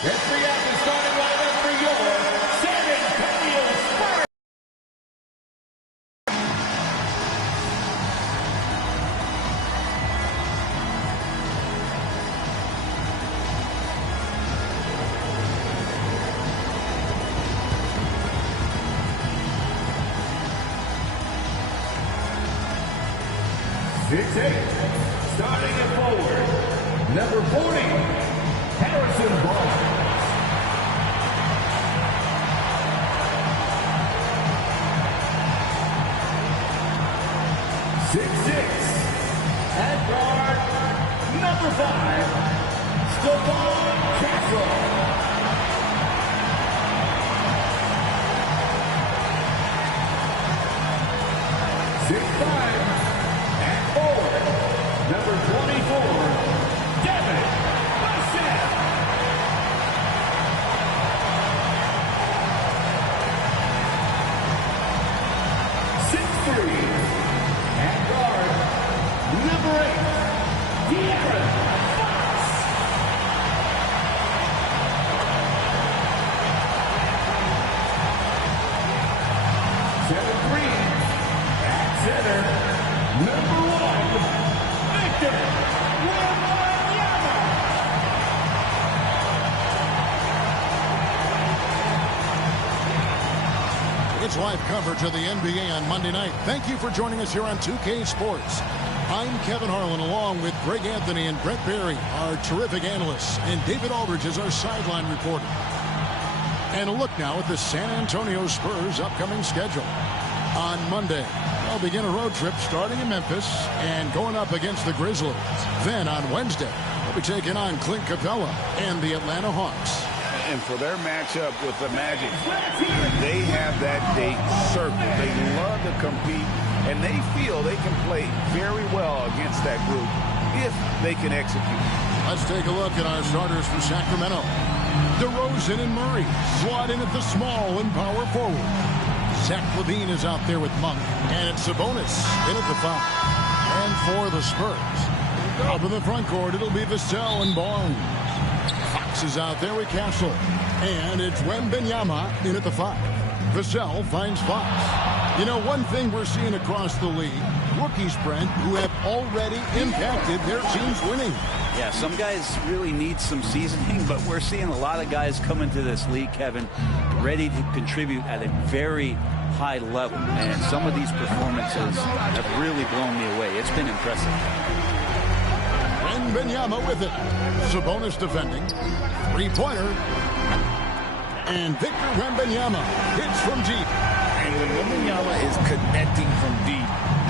Let's bring out the starting lineup for your San Antonio Spurs. 6'8", starting at forward, number 40, Harrison Barnes. 6'6", at guard, number 5, Stephon Castle. 6'5", at forward, number 24, Devin Vassell. 6'3", at guard, number 8, De'Aaron Fox. 7'3", at center, number 1, Victor Wembanyama. It's live coverage of the NBA on Monday night. Thank you for joining us here on 2K Sports. I'm Kevin Harlan, along with Greg Anthony and Brett Barry, our terrific analysts, and David Aldridge is our sideline reporter. And a look now at the San Antonio Spurs' upcoming schedule. On Monday, they'll begin a road trip starting in Memphis and going up against the Grizzlies. Then on Wednesday, they'll be taking on Clint Capella and the Atlanta Hawks. And for their matchup with the Magic, they have that date circled. They love to compete, and they feel they can play very well against that group if they can execute. Let's take a look at our starters for Sacramento. DeRozan and Murray slot in at the small and power forward. Zach LaVine is out there with Monk, and it's Sabonis in at the 5. And for the Spurs, up in the front court, it'll be Vassell and Barnes. Fox is out there with Castle, and it's Wembanyama in at the 5. Vassell finds Fox. You know, one thing we're seeing across the league, rookies, Brent, who have already impacted their team's winning. Yeah, some guys really need some seasoning, but we're seeing a lot of guys come into this league, Kevin, ready to contribute at a very high level. And some of these performances have really blown me away. It's been impressive. Wembanyama with it. Sabonis defending. Three-pointer. And Victor Wembanyama hits from deep. And when Wembanyama is connecting from deep,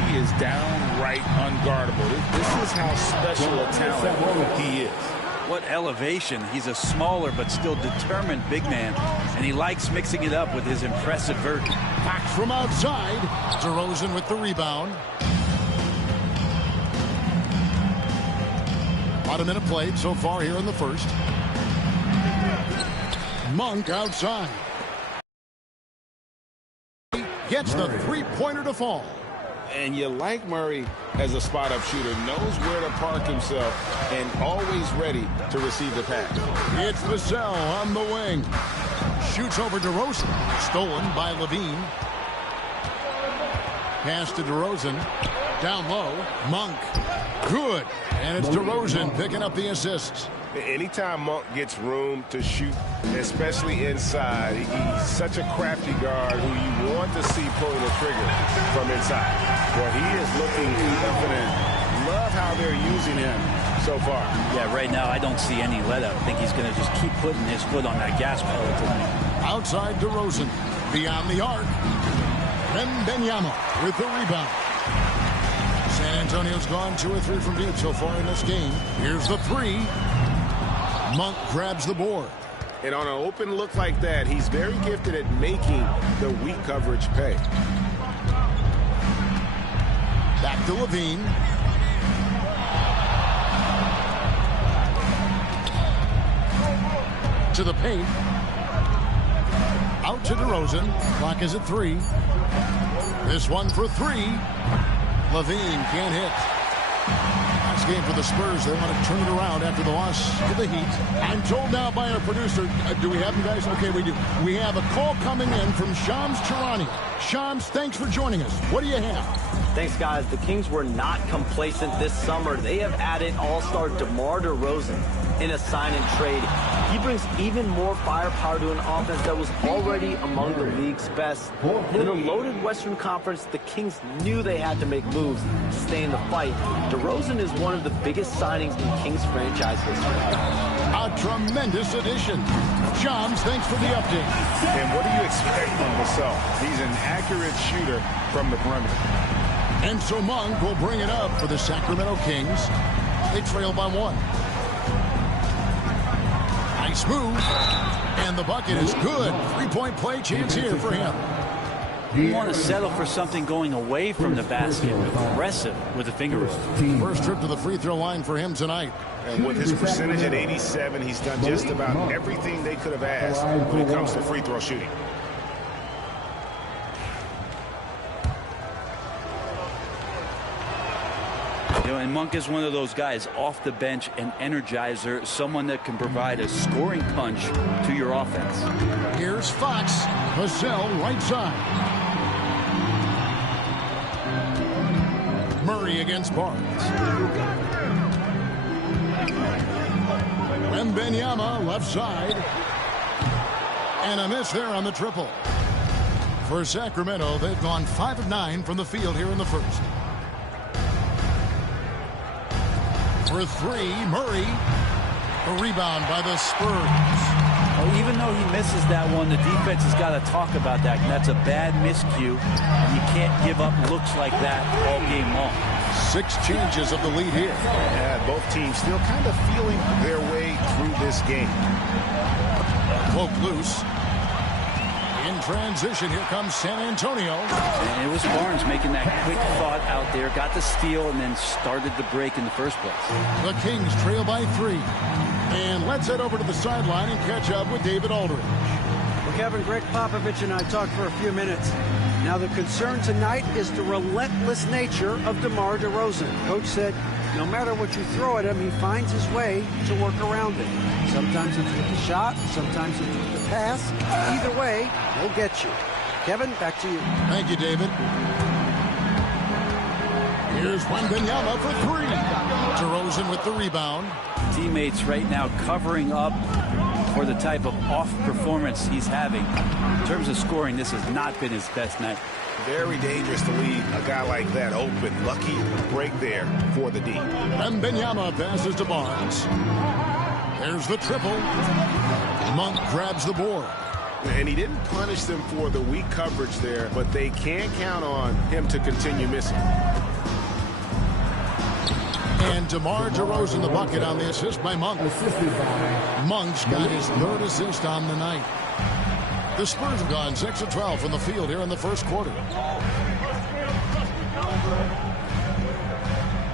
he is downright unguardable. This is how special a talent he is. What elevation. He's a smaller but still determined big man, and he likes mixing it up with his impressive vert. Fox from outside. DeRozan with the rebound. About a minute played so far here in the first. Monk outside. Gets the three-pointer to fall. And you like Murray as a spot-up shooter, knows where to park himself, and always ready to receive the pass. It's Vassell on the wing. Shoots over DeRozan. Stolen by LaVine. Pass to DeRozan. Down low. Monk. Good. And it's DeRozan picking up the assists. Anytime Monk gets room to shoot, especially inside, he's such a crafty guard who you want to see pulling the trigger from inside. Well, he is looking confident. Love how they're using him so far. Yeah, right now I don't see any let up. I think he's going to just keep putting his foot on that gas pedal tonight. Outside DeRozan. Beyond the arc. Wembanyama with the rebound. San Antonio's gone 2 or 3 from deep so far in this game. Here's the 3. Monk grabs the board. And on an open look like that, he's very gifted at making the weak coverage pay. Back to LaVine. To the paint. Out to DeRozan. Clock is at 3. This one for 3. LaVine can't hit. That's game for the Spurs. They want to turn it around after the loss to the Heat. I'm told now by our producer, do we have them, guys? Okay, we do. We have a call coming in from Shams Charania. Shams, thanks for joining us. What do you have? Thanks, guys. The Kings were not complacent this summer. They have added all-star DeMar DeRozan in a sign and trade. He brings even more firepower to an offense that was already among the league's best. In a loaded Western Conference, the Kings knew they had to make moves to stay in the fight. DeRozan is one of the biggest signings in Kings franchise history. A tremendous addition. Shams, thanks for the update. And what do you expect from Gasol? He's an accurate shooter from the perimeter. And so Monk will bring it up for the Sacramento Kings. They trail by 1. Nice move. And the bucket is good. 3-point play chance here for him. You want to settle for something going away from the basket. Aggressive with the finger roll. First trip to the free throw line for him tonight. And with his percentage at 87, he's done just about everything they could have asked when it comes to free throw shooting. You know, and Monk is one of those guys off the bench, an energizer, someone that can provide a scoring punch to your offense. Here's Fox. Vassell right side. Murray against Barnes. Wembanyama left side. And a miss there on the triple. For Sacramento, they've gone 5 of 9 from the field here in the first. For 3, Murray. A rebound by the Spurs. Well, even though he misses that one, the defense has got to talk about that. And that's a bad miscue. And you can't give up looks like that all game long. 6 changes of the lead here. Yeah, both teams still kind of feeling their way through this game. Poke loose. In transition, here comes San Antonio. And it was Barnes making that quick thought out there, got the steal, and then started the break in the first place. The Kings trail by 3. And let's head over to the sideline and catch up with David Aldridge. Well, Kevin, Greg Popovich and I talked for a few minutes. Now, the concern tonight is the relentless nature of DeMar DeRozan. Coach said no matter what you throw at him, he finds his way to work around it. Sometimes it's with the shot, sometimes it's with the pass. Either way, he'll get you. Kevin, back to you. Thank you, David. Here's Wembanyama for 3. DeRozan with the rebound. Teammates right now covering up for the type of off performance he's having. In terms of scoring, this has not been his best night. Very dangerous to leave a guy like that open. Lucky break there for the D. Wembanyama passes to Barnes. There's the triple. Monk grabs the board. And he didn't punish them for the weak coverage there, but they can't count on him to continue missing. And DeMar DeRozan the bucket on the assist by Monk. Monk's got his 3rd assist on the night. The Spurs have gone 6 of 12 from the field here in the first quarter.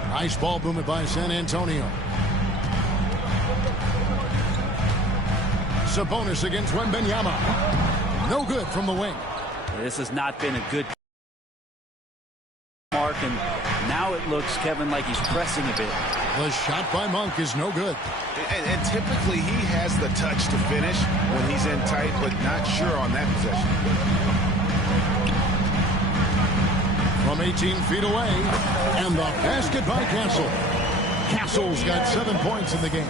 Nice ball movement by San Antonio. Sabonis against Wembanyama. No good from the wing. This has not been a good mark, and now it looks, Kevin, like he's pressing a bit. The shot by Monk is no good. And typically he has the touch to finish when he's in tight, but not sure on that possession. From 18 feet away, and the basket by Castle. Castle's got 7 points in the game.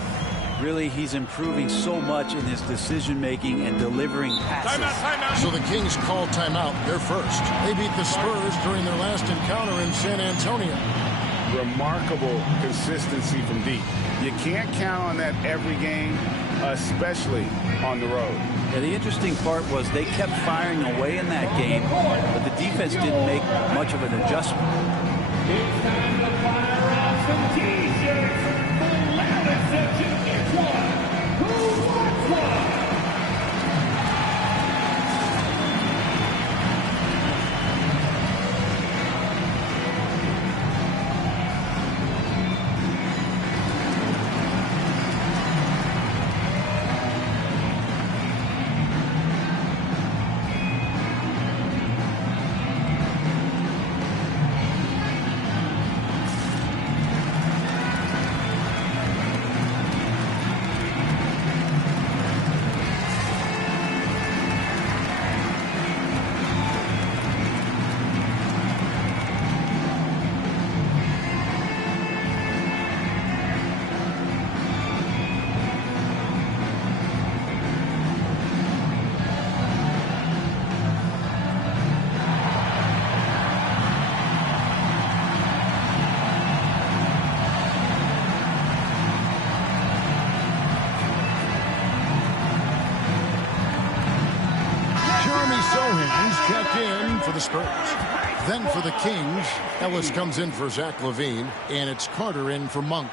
Really, he's improving so much in his decision-making and delivering passes. Timeout. So the Kings call timeout. They're first. They beat the Spurs during their last encounter in San Antonio. Remarkable consistency from deep. You can't count on that every game, especially on the road. Yeah, the interesting part was they kept firing away in that game, but the defense didn't make much of an adjustment. It's time to fire off some T-shirts. The loudest section gets one. Who wants one? checked in for the Spurs. Then for the Kings, Ellis comes in for Zach LaVine, and it's Carter in for Monk.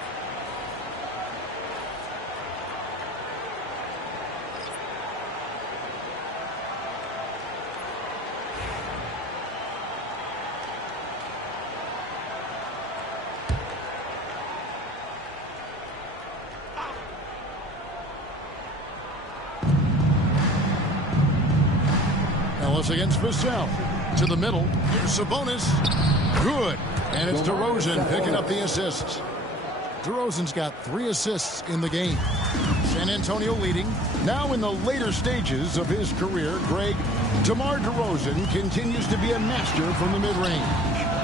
Against Vassell. To the middle. Here's Sabonis. Good. And it's DeRozan picking up the assists. DeRozan's got 3 assists in the game. San Antonio leading. Now in the later stages of his career, Greg, DeMar DeRozan continues to be a master from the mid-range.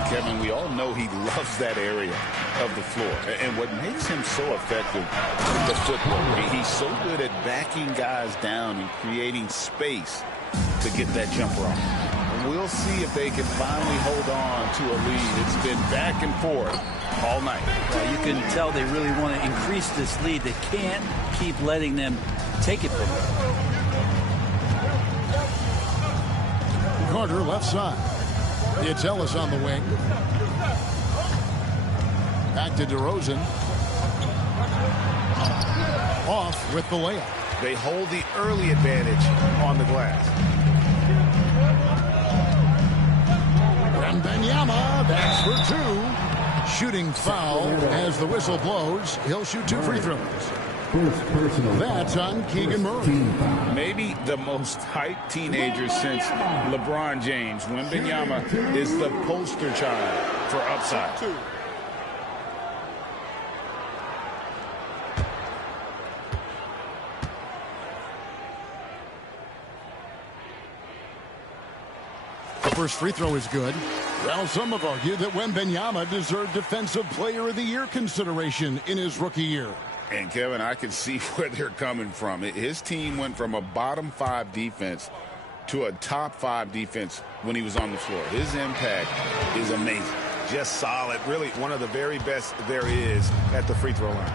Kevin, we all know he loves that area of the floor. And what makes him so effective with the footwork, he's so good at backing guys down and creating space to get that jumper off. And we'll see if they can finally hold on to a lead. It's been back and forth all night. Well, you can tell they really want to increase this lead. They can't keep letting them take it from them. Carter left side. It's Ellis on the wing. Back to DeRozan. Off with the layup. They hold the early advantage on the glass. Wembanyama, that's for 2. Shooting foul as the whistle blows. He'll shoot 2 free throws. That's on Keegan Murray. Maybe the most hyped teenager since LeBron James. Wembanyama is the poster child for upside. First free throw is good. Well, some have argued that Wembanyama deserved Defensive Player of the Year consideration in his rookie year. And, Kevin, I can see where they're coming from. His team went from a bottom 5 defense to a top 5 defense when he was on the floor. His impact is amazing. Just solid. Really one of the very best there is at the free throw line.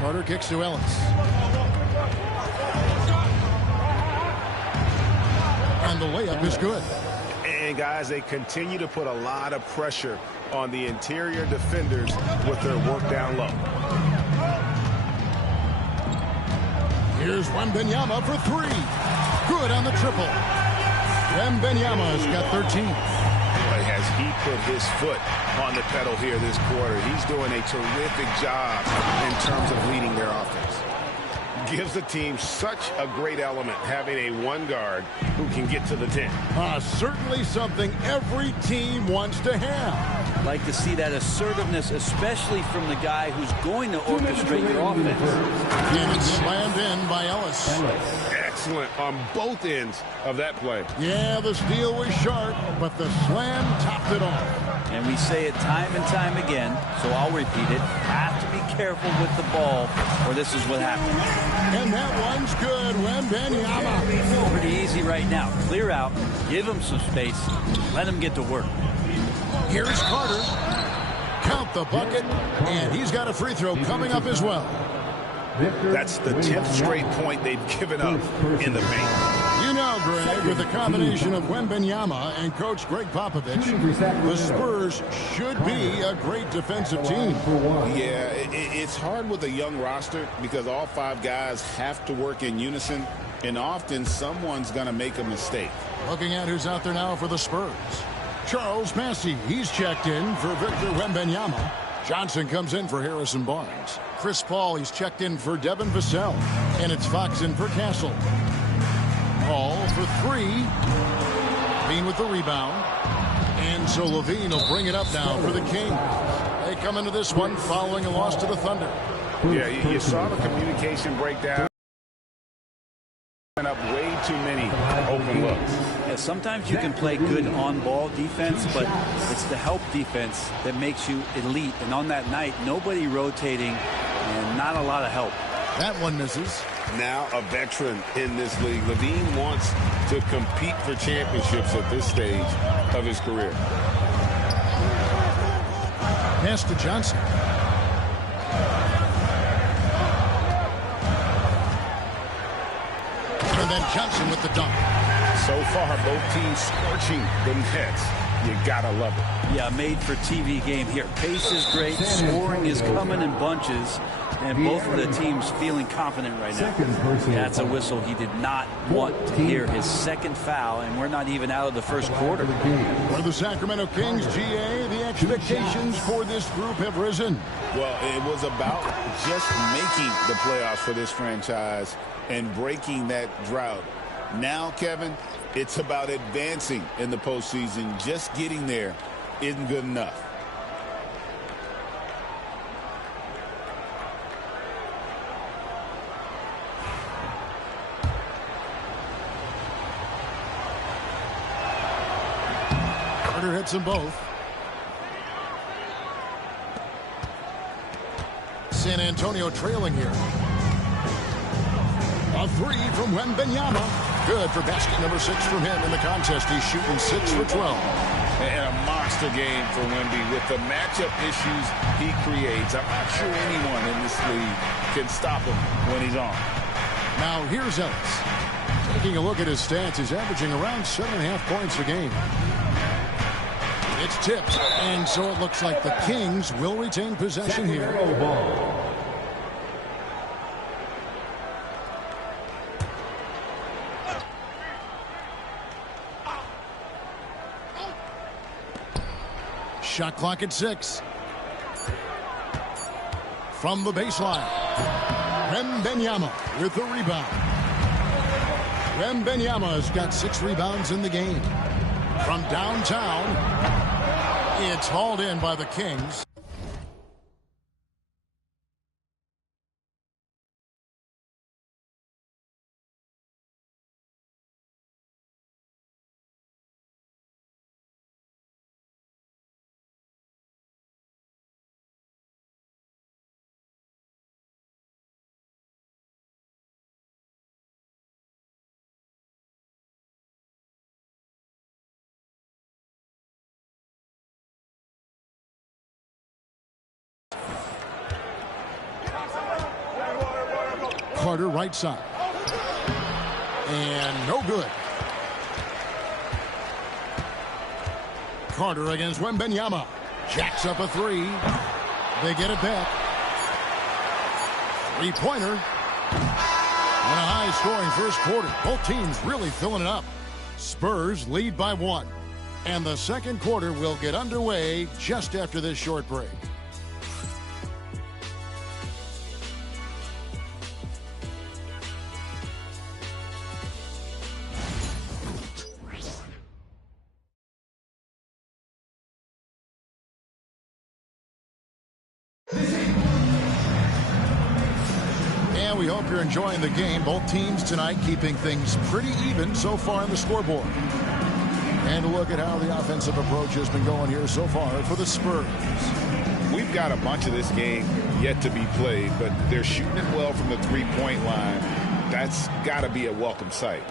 Carter kicks to Ellis. And the layup is good. And, guys, they continue to put a lot of pressure on the interior defenders with their work down low. Here's Wembanyama for 3. Good on the triple. Wembanyama's got 13. But has he put his foot on the pedal here this quarter? He's doing a terrific job in terms of leading their offense. Gives the team such a great element having a 1 guard who can get to the 10. Certainly something every team wants to have. Like to see that assertiveness, especially from the guy who's going to orchestrate your offense. And it's slammed in by Ellis. Excellent on both ends of that play. Yeah, the steal was sharp, but the slam topped it off. And we say it time and time again, so I'll repeat it. Have to be careful with the ball, or this is what happens. And that one's good. Wembanyama. Pretty easy right now. Clear out, give him some space, let him get to work. Here's Carter. Count the bucket, and he's got a free throw coming up as well. That's the 10th straight point they've given up in the paint. You know, Greg, with the combination of Wembanyama and Coach Greg Popovich, the Spurs should be a great defensive team. Yeah, it's hard with a young roster because all 5 guys have to work in unison, and often someone's going to make a mistake. Looking at who's out there now for the Spurs. Charles Massey, he's checked in for Victor Wembanyama. Johnson comes in for Harrison Barnes. Chris Paul, he's checked in for Devin Vassell. And it's Fox in for Castle. Paul for 3. LaVine with the rebound. And so LaVine will bring it up now for the Kings. They come into this one following a loss to the Thunder. Yeah, you saw the communication breakdown. Up way too many open looks. Yeah, sometimes you can play good on-ball defense, but it's the help defense that makes you elite. And on that night, nobody rotating and not a lot of help. That one misses. Now a veteran in this league. LaVine wants to compete for championships at this stage of his career. Pass to Johnson. And then Johnson with the dunk. So far, both teams scorching the Nets. You gotta love it. Yeah, made for TV game here. Pace is great. Scoring is coming in bunches. And both of the teams feeling confident right now. That's a whistle. He did not want to hear his second foul, and we're not even out of the first quarter. For the Sacramento Kings, GA, the expectations for this group have risen. Well, it was about just making the playoffs for this franchise and breaking that drought. Now, Kevin, it's about advancing in the postseason. Just getting there isn't good enough. Carter hits them both. San Antonio trailing here. A three from Wetbananas. Good for basket number 6 from him in the contest. He's shooting 6 for 12. And a monster game for Wemby with the matchup issues he creates. I'm not sure anyone in this league can stop him when he's on. Now here's Ellis. Taking a look at his stats, he's averaging around 7.5 points a game. It's tipped, and so it looks like the Kings will retain possession here. Shot clock at 6. From the baseline, Wetbananas with the rebound. Wetbananas got 6 rebounds in the game. From downtown, it's hauled in by the Kings. Carter right side. And no good. Carter against Wetbananas. Jacks up a 3. They get it back. 3-pointer. And a high-scoring first quarter. Both teams really filling it up. Spurs lead by 1. And the second quarter will get underway just after this short break. We hope you're enjoying the game. Both teams tonight keeping things pretty even so far on the scoreboard. And a look at how the offensive approach has been going here so far for the Spurs. We've got a bunch of this game yet to be played, but they're shooting it well from the three-point line. That's got to be a welcome sight.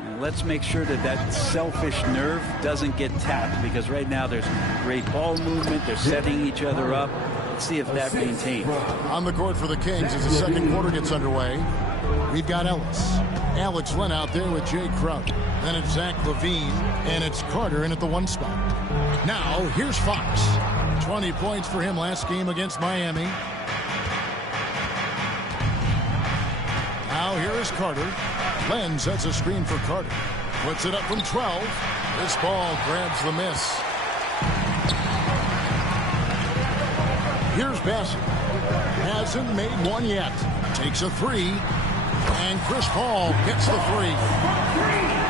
And let's make sure that that selfish nerve doesn't get tapped, because right now there's great ball movement. They're setting each other up. Let's see if that maintains. On the court for the Kings as the second quarter gets underway. We've got Ellis. Alex Len out there with Jay Crowder. Then it's Zach LaVine, and it's Carter in at the 1 spot. Now, here's Fox. 20 points for him last game against Miami. Now, here is Carter. Len sets a screen for Carter. Puts it up from 12. This ball grabs the miss. Here's Bassett. Hasn't made one yet. Takes a 3. And Chris Paul gets the 3.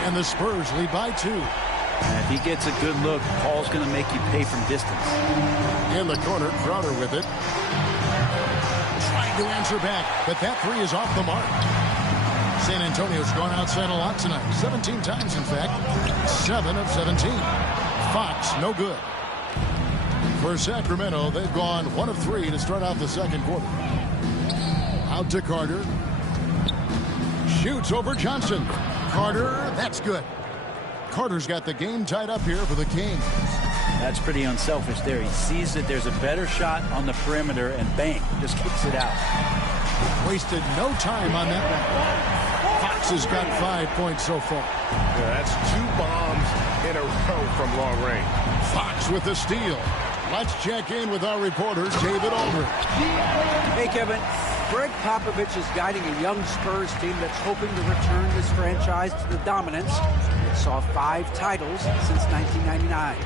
And the Spurs lead by 2. If he gets a good look, Paul's going to make you pay from distance. In the corner, Crowder with it. Trying to answer back, but that 3 is off the mark. San Antonio's gone outside a lot tonight. 17 times, in fact. 7 of 17. Fox, no good. For Sacramento, they've gone 1 of 3 to start out the second quarter. Out to Carter. Shoots over Johnson. Carter, that's good. Carter's got the game tied up here for the Kings. That's pretty unselfish there. He sees that there's a better shot on the perimeter, and bang, just kicks it out. Wasted no time on that one. Fox Fox has got 5 points so far. Yeah, that's 2 bombs in a row from long range. Fox with the steal. Let's check in with our reporter, David Aldridge. Hey, Kevin. Greg Popovich is guiding a young Spurs team that's hoping to return this franchise to the dominance that saw 5 titles since 1999.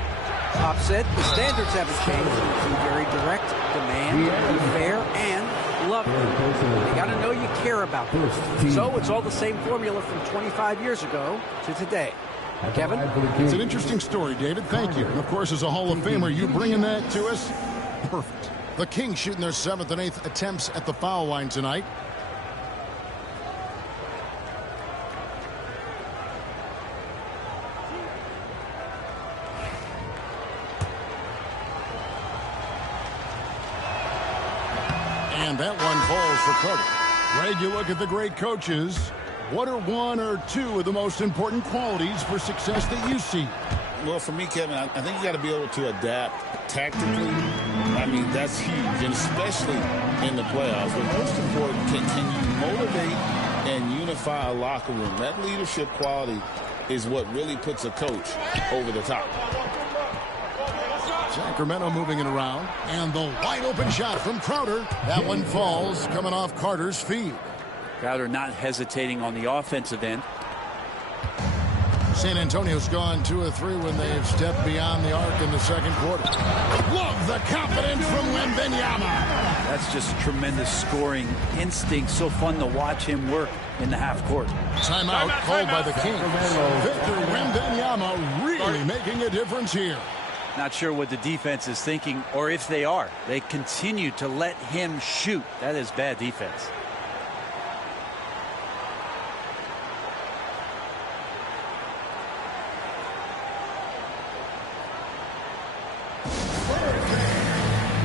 Pop said the standards haven't changed. Be very direct, demand, be fair, and love them. You got to know you care about them. So it's all the same formula from 25 years ago to today. Kevin? It's an interesting story, David. Thank you. And of course, as a Hall of Famer, you bringing that to us? Perfect. The Kings shooting their 7th and 8th attempts at the foul line tonight. And that one falls for Carter. Greg, you look at the great coaches. What are 1 or 2 of the most important qualities for success that you see? Well, for me, Kevin, I think you got to be able to adapt tactically. I mean, that's huge, and especially in the playoffs. But most important, can you motivate and unify a locker room? That leadership quality is what really puts a coach over the top. Sacramento moving it around. And the wide open shot from Crowder. That one falls, coming off Carter's feet. Crowder not hesitating on the offensive end. San Antonio's gone 2 of 3 when they've stepped beyond the arc in the second quarter. Love the confidence from Wembanyama. That's just tremendous scoring instinct. So fun to watch him work in the half court. Timeout called by the Kings. Victor Wembanyama really making a difference here. Not sure what the defense is thinking, or if they are. They continue to let him shoot. That is bad defense.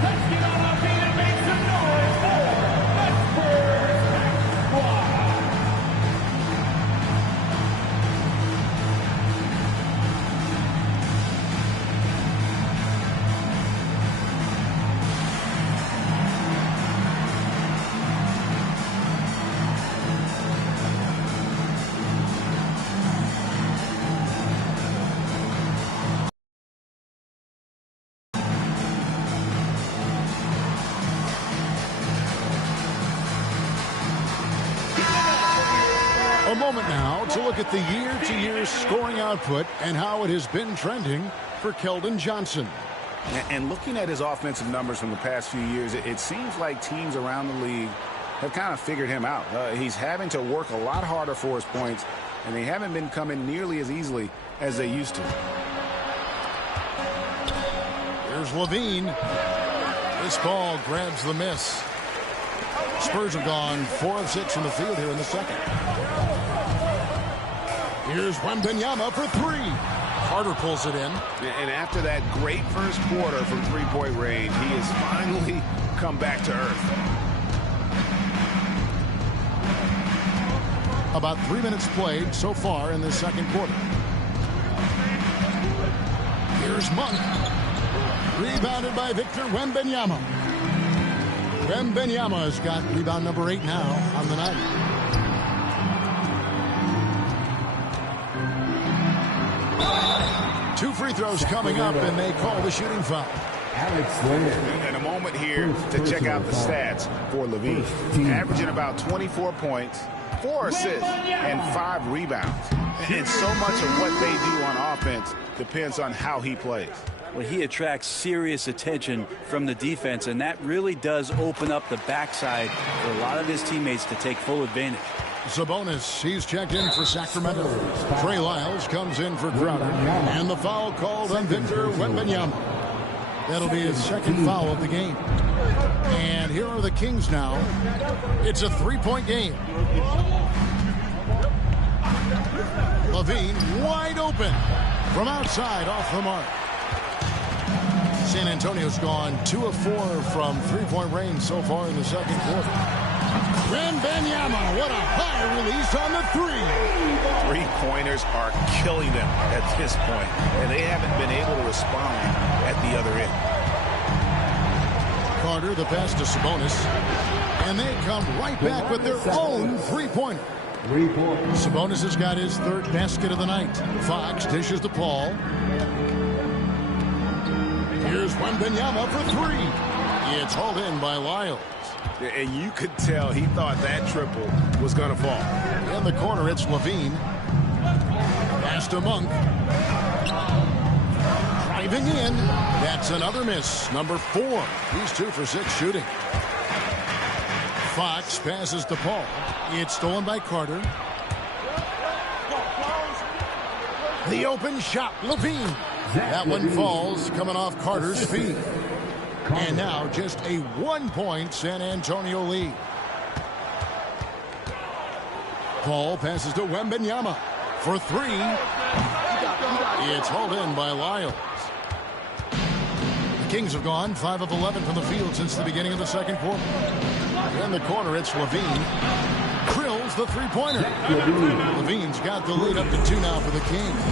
Let's get on our feet and make some noise for the Spurs Squad. A moment now to look at the year-to-year scoring output and how it has been trending for Keldon Johnson. And looking at his offensive numbers from the past few years, it seems like teams around the league have kind of figured him out. He's having to work a lot harder for his points, and they haven't been coming nearly as easily as they used to. Here's Levine. This ball grabs the miss. Spurs have gone 4 of 6 from the field here in the second. Here's Wembanyama for 3. Carter pulls it in. And after that great first quarter from three-point range, he has finally come back to earth. About 3 minutes played so far in the second quarter. Here's Monk. Rebounded by Victor Wembanyama. Wembanyama has got rebound number 8 now on the night. Two free throws coming up, and they call the shooting foul. And a moment here to check out the stats for Levine. Averaging about 24 points, 4 assists, and 5 rebounds. And so much of what they do on offense depends on how he plays. Well, he attracts serious attention from the defense, and that really does open up the backside for a lot of his teammates to take full advantage. Sabonis, he's checked in for Sacramento. Trey Lyles comes in for Crowder. And the foul called on Victor Wembanyama. That'll be his second foul of the game. And here are the Kings now. It's a 3-point game. Levine wide open from outside off the mark. San Antonio's gone 2 of 4 from 3-point range so far in the second quarter. Wembanyama, what a high release on the 3. Three-pointers are killing them at this point, and they haven't been able to respond at the other end. Carter, the pass to Sabonis, and they come right back with their own 3-pointer. 3 points. Sabonis has got his third basket of the night. Fox dishes to Paul. Here's Wembanyama for three. It's hauled in by Lyles. And you could tell he thought that triple was going to fall. In the corner, it's Levine. Pass to Monk. Driving in. That's another miss. Number 4. He's 2 for 6 shooting. Fox passes to Paul. It's stolen by Carter. The open shot. Levine. That one falls, coming off Carter's feet. And now just a 1-point San Antonio lead. Paul passes to Wembanyama for 3. It's hauled in by Lyles. The Kings have gone 5 of 11 from the field since the beginning of the second quarter. In the corner, it's Levine. Drills the three-pointer. Levine's got the lead up to 2 now for the Kings.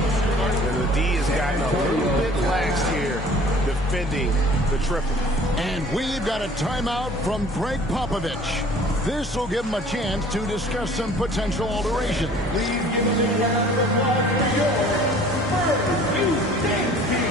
And the D has gotten a little bit lax here defending the triple. And we've got a timeout from Greg Popovich. This will give him a chance to discuss some potential alterations. Please give a big round of applause for your Spurs new Kings team.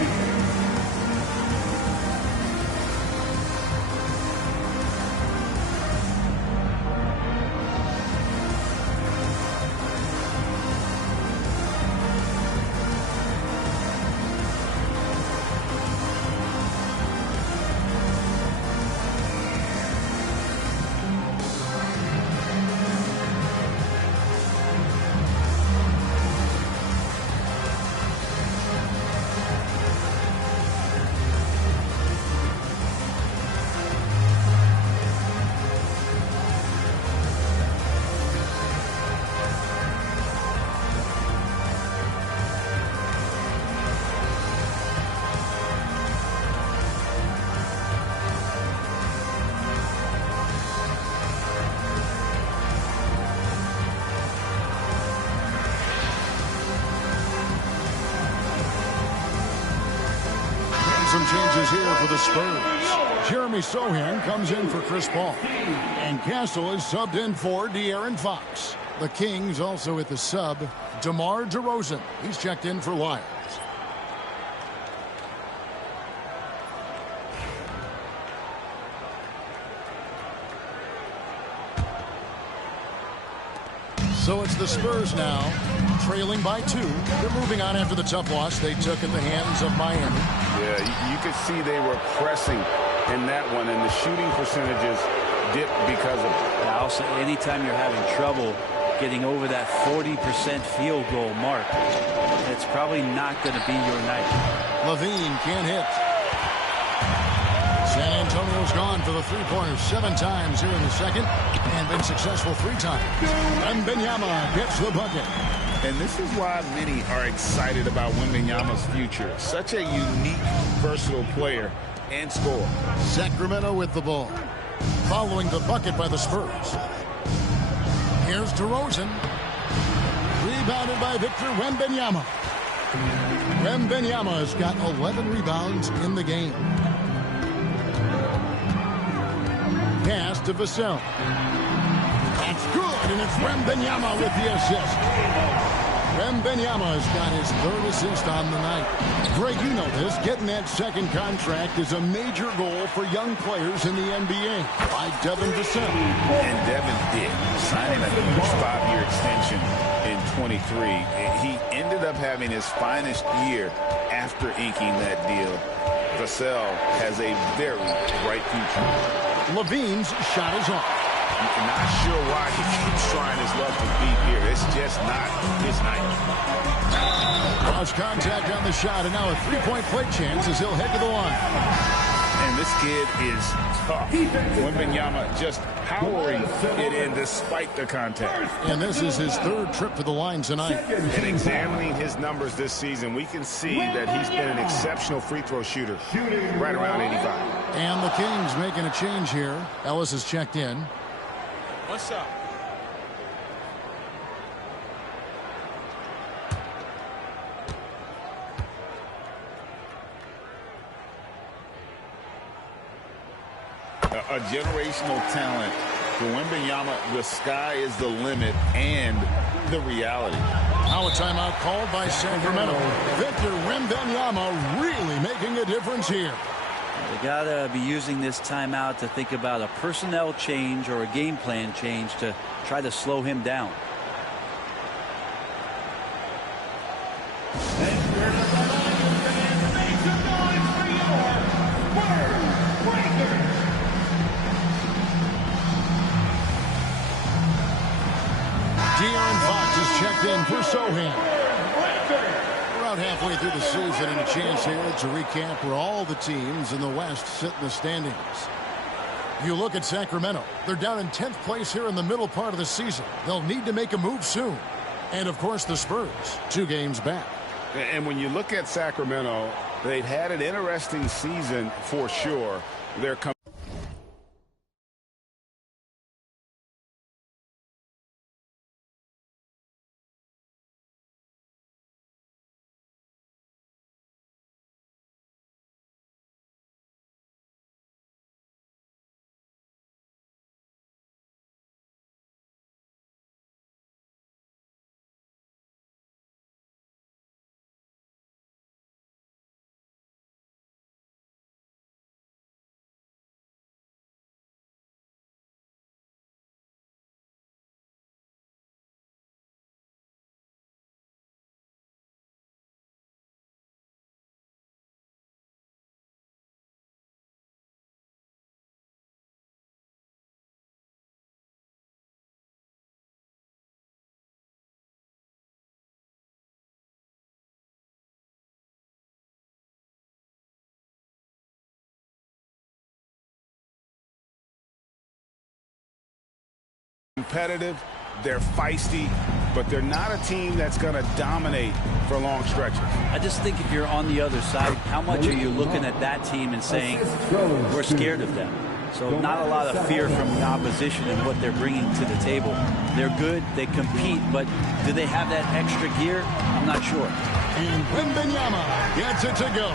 Some changes here for the Spurs. Jeremy Sohan comes in for Chris Paul. And Castle is subbed in for De'Aaron Fox. The Kings also at the sub, DeMar DeRozan. He's checked in for Lyles. So it's the Spurs now, trailing by 2. They're moving on after the tough loss they took at the hands of Miami. Yeah, you could see they were pressing in that one, and the shooting percentages dipped because of it. Now, also, anytime you're having trouble getting over that 40% field goal mark, it's probably not going to be your night. Levine can't hit. San Antonio's gone for the three-pointers 7 times here in the second and been successful 3 times. And Wembanyama gets the bucket. And this is why many are excited about Wembanyama's future. Such a unique, versatile player and scorer. Sacramento with the ball. Following the bucket by the Spurs. Here's DeRozan. Rebounded by Victor Wembanyama. Wembanyama has got 11 rebounds in the game. Pass to Vassell. That's good, and it's Wembanyama with the assist. Wembanyama has got his 3rd assist on the night. Greg, you know this. Getting that second contract is a major goal for young players in the NBA. By Devin Vassell. And Devin did, signing a huge 5-year extension in 23. He ended up having his finest year after inking that deal. Vassell has a very bright future. Levine's shot is off. Not sure why he keeps trying his luck with beat here. It's just not his night. Cross contact on the shot, and now a 3-point play chance as he'll head to the line. And this kid is tough. Wembanyama just powering it in despite the contact. And this is his 3rd trip to the line tonight. And examining his numbers this season, we can see that he's been an exceptional free throw shooter, right around 85. And the Kings making a change here. Ellis has checked in. What's up? A generational talent For Wembanyama, the sky is the limit and the reality. Now a timeout called by Sacramento. Victor Wembanyama really making a difference here. They got to be using this timeout to think about a personnel change or a game plan change to try to slow him down. De'Aaron Fox is checked in for Sohan. We're out halfway through the season and a chance here to recap where all the teams in the West sit in the standings. You look at Sacramento. They're down in 10th place here in the middle part of the season. They'll need to make a move soon. And, of course, the Spurs, 2 games back. And when you look at Sacramento, they've had an interesting season for sure. They're competitive, they're feisty, but they're not a team that's going to dominate for long stretches. I just think if you're on the other side, how much are you looking at that team and saying, we're scared of them? So not a lot of fear from the opposition and what they're bringing to the table. They're good, they compete, but do they have that extra gear? I'm not sure. And Wembanyama gets it to go.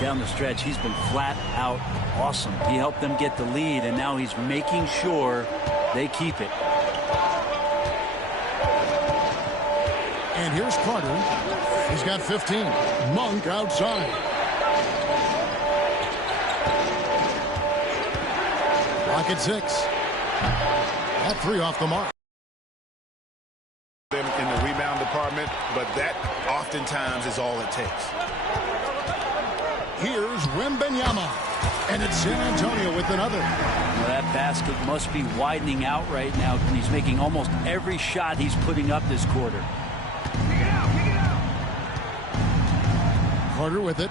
Down the stretch, he's been flat out awesome. He helped them get the lead, and now he's making sure they keep it. And here's Carter. He's got 15. Monk outside. Lock at 6. That 3 off the mark. In the rebound department, but that oftentimes is all it takes. Here's Wembanyama. And it's San Antonio with another. Well, that basket must be widening out right now. He's making almost every shot he's putting up this quarter. Carter with it.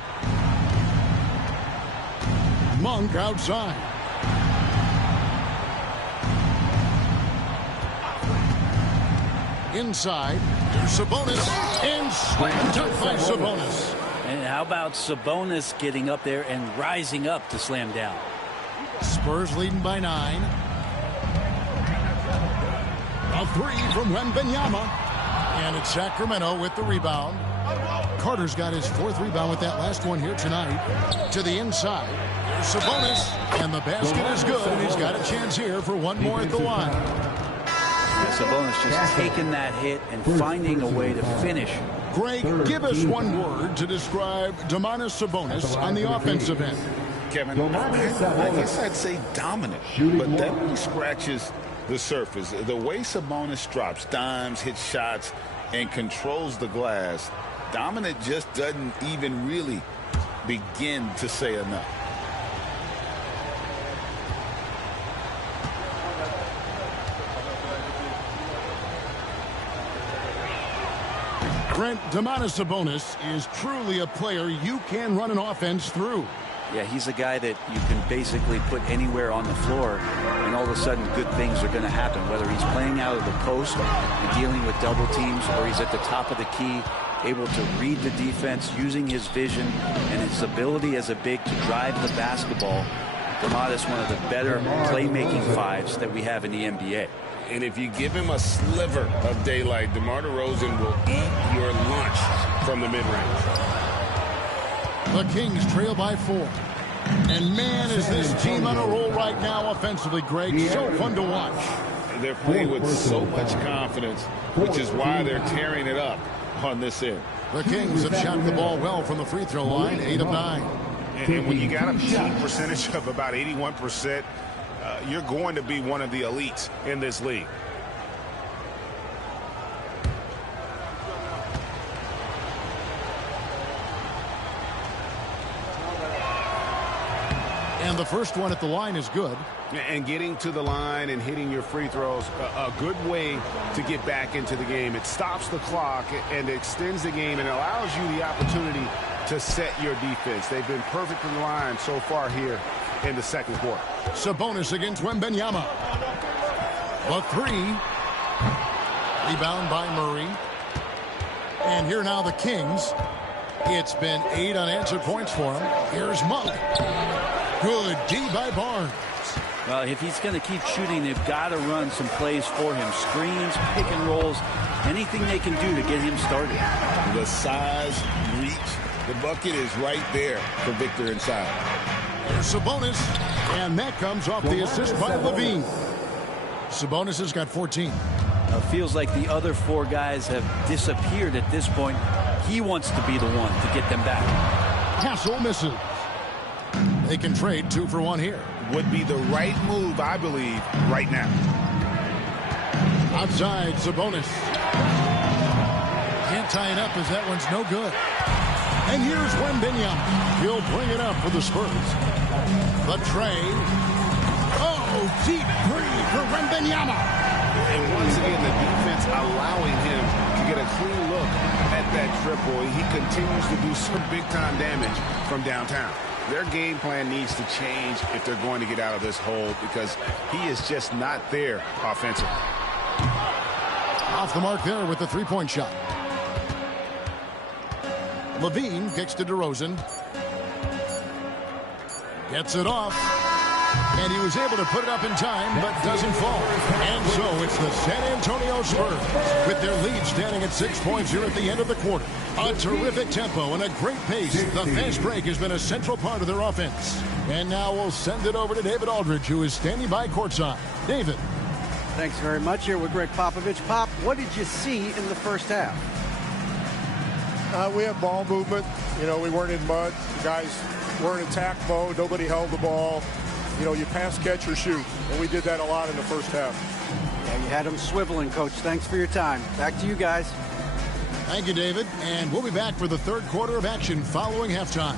Monk outside. Inside. Here's Sabonis. And slam dunk by Sabonis. And how about Sabonis getting up there and rising up to slam down? Spurs leading by 9. A 3 from Wembanyama. And it's Sacramento with the rebound. Carter's got his 4th rebound with that last one here tonight. To the inside. There's Sabonis. And the basket is good. And he's got a chance here for one more at the line. Yeah, Sabonis just taking that hit and finding a way to finish. Greg, give us one word to describe Domantas Sabonis on the offensive end. Kevin, I guess I'd say dominant, but that only scratches the surface. The way Sabonis drops dimes, hits shots, and controls the glass, dominant just doesn't even really begin to say enough. Brent, Domantas Sabonis is truly a player you can run an offense through. Yeah, he's a guy that you can basically put anywhere on the floor, and all of a sudden good things are going to happen, whether he's playing out of the post and dealing with double teams, or he's at the top of the key, able to read the defense, using his vision and his ability as a big to drive the basketball. Domantas, one of the better playmaking fives that we have in the NBA. And if you give him a sliver of daylight, DeMar DeRozan will eat your lunch from the mid-range. The Kings trail by 4. And man, is this team on a roll right now offensively, Greg. So fun to watch. They're playing with so much confidence, which is why they're tearing it up on this end. The Kings have shot the ball well from the free throw line, 8 of 9. And when you got a shooting percentage of about 81%, you're going to be one of the elites in this league. And the first one at the line is good. And getting to the line and hitting your free throws, a good way to get back into the game. It stops the clock and extends the game and allows you the opportunity to set your defense. They've been perfect in the line so far here in the second quarter. Sabonis against Wembanyama. The three. Rebound by Murray. And here now the Kings. It's been 8 unanswered points for him. Here's Monk. Good D by Barnes. Well, if he's going to keep shooting, they've got to run some plays for him. Screens, pick and rolls, anything they can do to get him started. The size, reach, the bucket is right there for Victor inside. Here's Sabonis, and that comes off the assist by Levine. Sabonis has got 14. Feels like the other 4 guys have disappeared at this point. He wants to be the one to get them back. Hassel misses. They can trade 2 for 1 here. Would be the right move, I believe, right now. Outside, Sabonis. Can't tie it up as that one's no good. And here's Wembanyama. He'll bring it up for the Spurs. The tray. Oh, deep 3 for Wembanyama. And once again, the defense allowing him to get a clean look at that triple. He continues to do some big-time damage from downtown. Their game plan needs to change if they're going to get out of this hole because he is just not there offensively. Off the mark there with the three-point shot. Levine kicks to DeRozan. Gets it off. And he was able to put it up in time, but doesn't fall. And so it's the San Antonio Spurs with their lead standing at 6 points here at the end of the quarter. A terrific tempo and a great pace. The fast break has been a central part of their offense. And now we'll send it over to David Aldridge, who is standing by courtside. David. Thanks very much. Here with Greg Popovich. Pop, what did you see in the first half? We had ball movement. You know, we weren't in mud. The guys were in attack mode. Nobody held the ball. You know, you pass, catch, or shoot. And we did that a lot in the first half. Yeah, you had them swiveling, Coach. Thanks for your time. Back to you guys. Thank you, David. And we'll be back for the third quarter of action following halftime.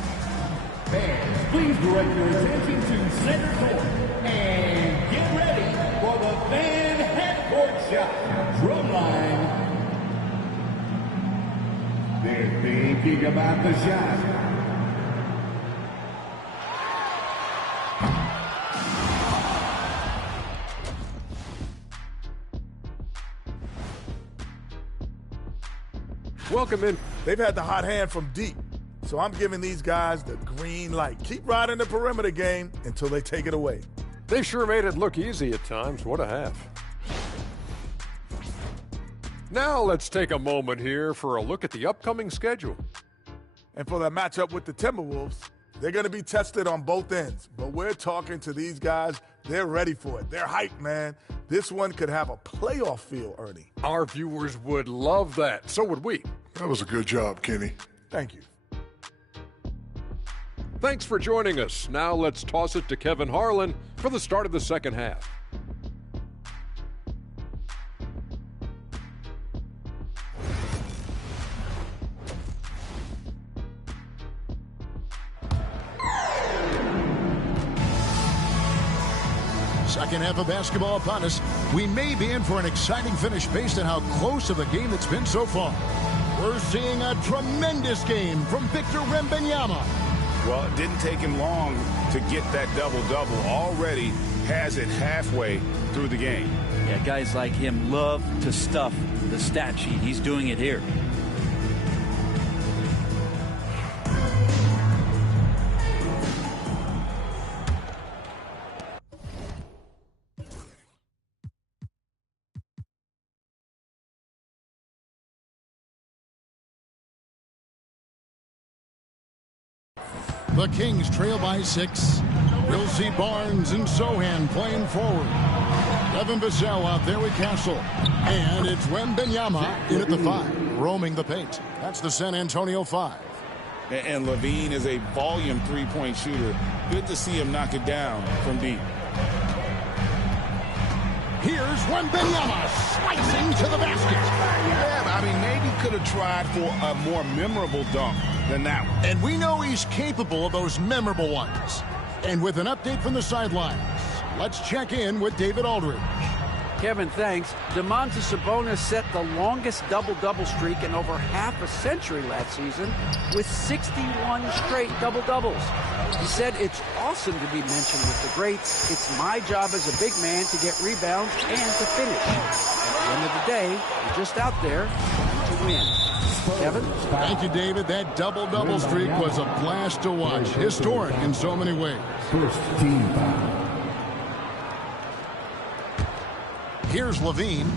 Fans, please direct your attention to center court and get ready for the fan half-court shot. Drumline. They're thinking about the shot. Welcome in. They've had the hot hand from deep. So I'm giving these guys the green light. Keep riding the perimeter game until they take it away. They sure made it look easy at times. What a half. Now let's take a moment here for a look at the upcoming schedule. And for that matchup with the Timberwolves, they're going to be tested on both ends. But we're talking to these guys. They're ready for it. They're hyped, man. This one could have a playoff feel, Ernie. Our viewers would love that. So would we. That was a good job, Kenny. Thank you. Thanks for joining us. Now let's toss it to Kevin Harlan for the start of the second half. Second half of basketball upon us. We may be in for an exciting finish based on how close of a game it's been so far. We're seeing a tremendous game from Victor Wembanyama. Well, it didn't take him long to get that double-double. Already has it halfway through the game. Yeah, guys like him love to stuff the stat sheet. He's doing it here. The Kings trail by 6. We'll see Barnes and Sohan playing forward. Evan Vassell out there with Castle. And it's Wembanyama in at the 5, roaming the paint. That's the San Antonio 5. And Levine is a volume three-point shooter. Good to see him knock it down from deep. Here's Wembanyama slicing to the basket. Yeah, I mean, maybe could have tried for a more memorable dunk than that one. And we know he's capable of those memorable ones. And with an update from the sidelines, let's check in with David Aldridge. Kevin, thanks. Domantas Sabonis set the longest double-double streak in over half a century last season with 61 straight double-doubles. He said, "It's awesome to be mentioned with the greats. It's my job as a big man to get rebounds and to finish. At the end of the day, we're just out there to win." Kevin? Thank you, David. That double-double streak was a blast to watch. Historic in so many ways. First team foul. Here's Levine.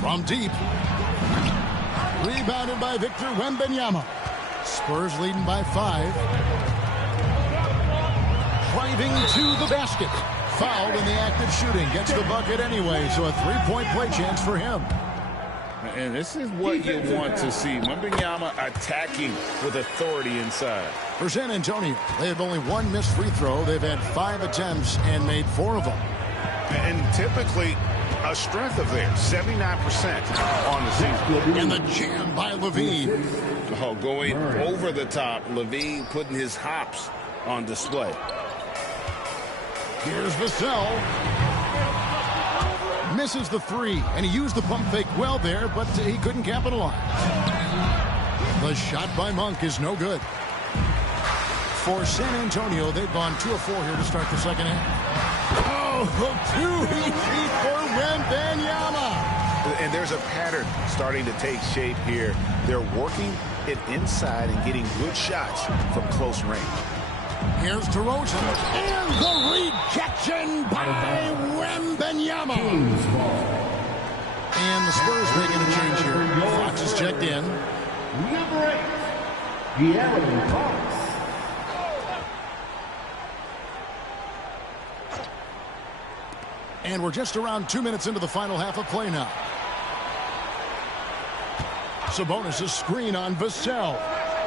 From deep. Rebounded by Victor Wembanyama. Spurs leading by 5. Driving to the basket. Fouled in the act of shooting. Gets the bucket anyway, so a 3-point play chance for him. And this is what you want to see. Wembanyama attacking with authority inside. For San Antonio, they have only 1 missed free throw. They've had 5 attempts and made 4 of them. And typically a strength of theirs, 79% on the season. And the jam by Levine. Oh, going over the top. Levine putting his hops on display. Here's Vassell. Misses the 3, and he used the pump fake well there, but he couldn't capitalize. The shot by Monk is no good. For San Antonio, they've gone 2 of 4 here to start the second half. Oh, too easy for Wembanyama. And there's a pattern starting to take shape here. They're working it inside and getting good shots from close range. Here's DeRozan, and the rejection by Wembanyama. And the Spurs making a change here. Fox is checked in. Number 8, De'Aaron Fox. And we're just around 2 minutes into the final half of play now. Sabonis' screen on Vassell.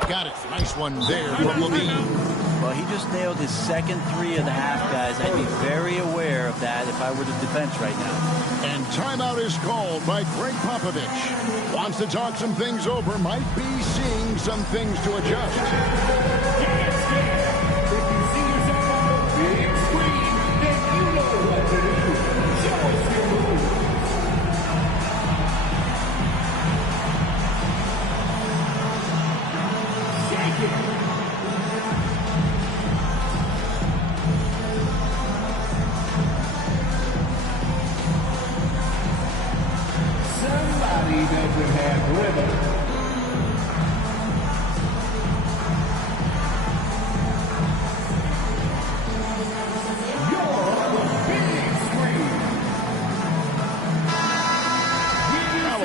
Got it. Nice one there from Levine. Well, he just nailed his second 3 of the half, guys. I'd be very aware of that if I were the defense right now. And timeout is called by Greg Popovich. Wants to talk some things over. Might be seeing some things to adjust. If you see yourself on the big screen, then you know what to do. Show us your move. Shake it. Somebody doesn't have rhythm.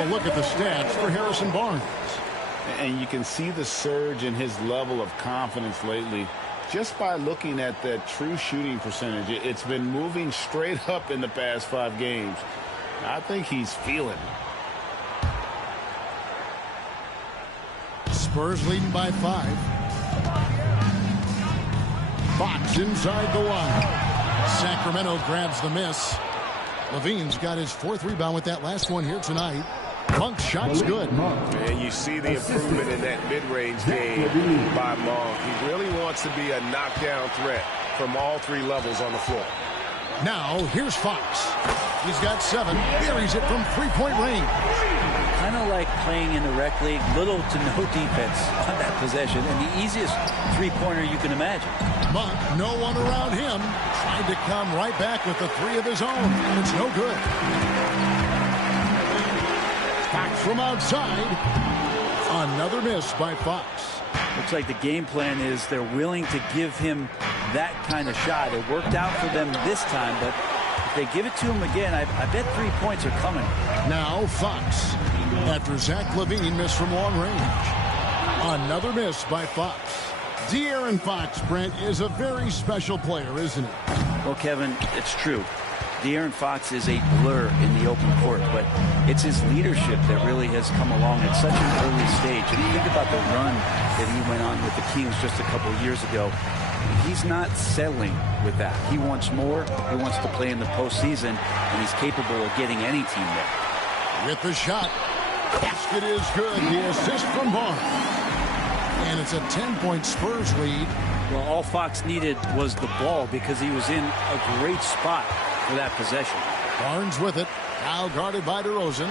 Look at the stats for Harrison Barnes. And you can see the surge in his level of confidence lately just by looking at that true shooting percentage. It's been moving straight up in the past 5 games. I think he's feeling it. Spurs leading by 5. Fox inside the line. Sacramento grabs the miss. Levine's got his 4th rebound with that last one here tonight. Monk's shot's good. And you see the improvement in that mid-range game by Monk. He really wants to be a knockdown threat from all 3 levels on the floor. Now, here's Fox. He's got 7. Buries it from 3-point range. Kind of like playing in the rec league, little to no defense on that possession, and the easiest 3-pointer you can imagine. Monk, no one around him, tried to come right back with the 3 of his own, and it's no good. Fox from outside. Another miss by Fox. Looks like the game plan is they're willing to give him that kind of shot. It worked out for them this time, but if they give it to him again, I bet 3 points are coming. Now Fox, after Zach LaVine missed from long range. Another miss by Fox. De'Aaron Fox, Brent, is a very special player, isn't he? Well, Kevin, it's true. De'Aaron Fox is a blur in the open court, but it's his leadership that really has come along at such an early stage. And think about the run that he went on with the Kings just a couple years ago. He's not settling with that. He wants more. He wants to play in the postseason, and he's capable of getting any team there. With the shot, basket is good. The assist from Barnes. And it's a 10-point Spurs lead. Well, all Fox needed was the ball because he was in a great spot for that possession. Barnes with it. Now guarded by DeRozan.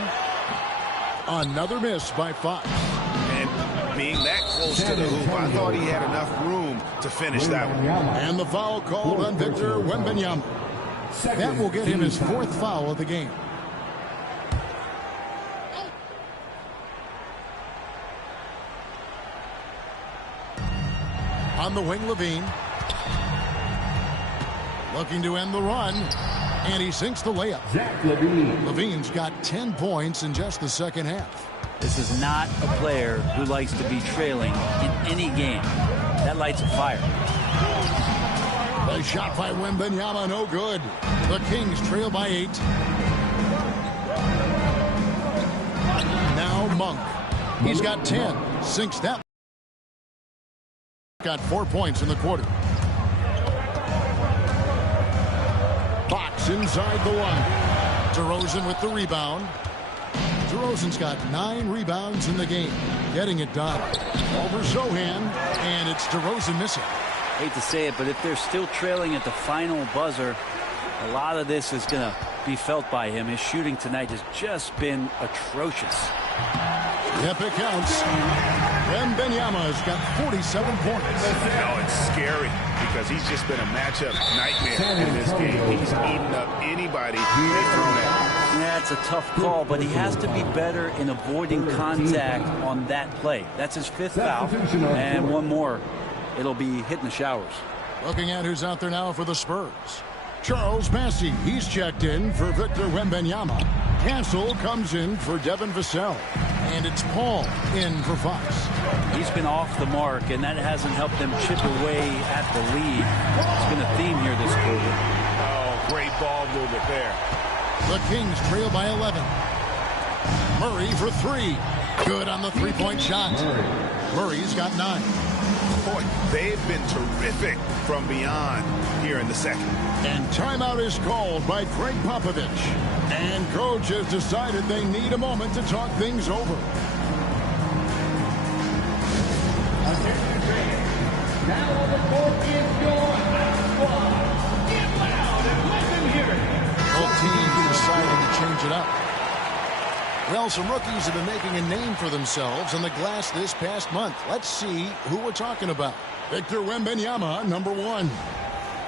Another miss by Fox. And being that close to the hoop, I thought he had enough room to finish that one. And the foul called on Victor Wembanyama. That will get him his 4th foul of the game. On the wing, Levine. Looking to end the run. And he sinks the layup. Levine's got 10 points in just the second half. This is not a player who likes to be trailing in any game. That lights a fire. The shot by Wembanyama, no good. The Kings trail by 8. Now Monk. He's got 10. Sinks that. Got 4 points in the quarter. Fox inside the line. DeRozan with the rebound. DeRozan's got 9 rebounds in the game. Getting it done. Over Sohan, and it's DeRozan missing. Hate to say it, but if they're still trailing at the final buzzer, a lot of this is going to be felt by him. His shooting tonight has just been atrocious. Yep, it counts. Wembanyama's got 47 points. No, it's scary because he's just been a matchup nightmare in this game. He's eaten up anybody they've thrown at him. Yeah, it's a tough call, but he has to be better in avoiding contact on that play. That's his 5th foul, and one more. It'll be hitting the showers. Looking at who's out there now for the Spurs. Charles Massey, he's checked in for Victor Wembanyama. Cancel comes in for Devin Vassell. And it's Paul in for Fox. He's been off the mark, and that hasn't helped them chip away at the lead. It's been a theme here this quarter. Oh, great ball movement there. The Kings trail by 11. Murray for 3. Good on the 3-point shot. Murray's got 9. Boy, they've been terrific from beyond here in the second. And timeout is called by Greg Popovich. And coach has decided they need a moment to talk things over. Now on the court is your squad. Get loud and let them hear it. Both teams deciding to change it up. Well, some rookies have been making a name for themselves on the glass this past month. Let's see who we're talking about. Victor Wembanyama, number 1.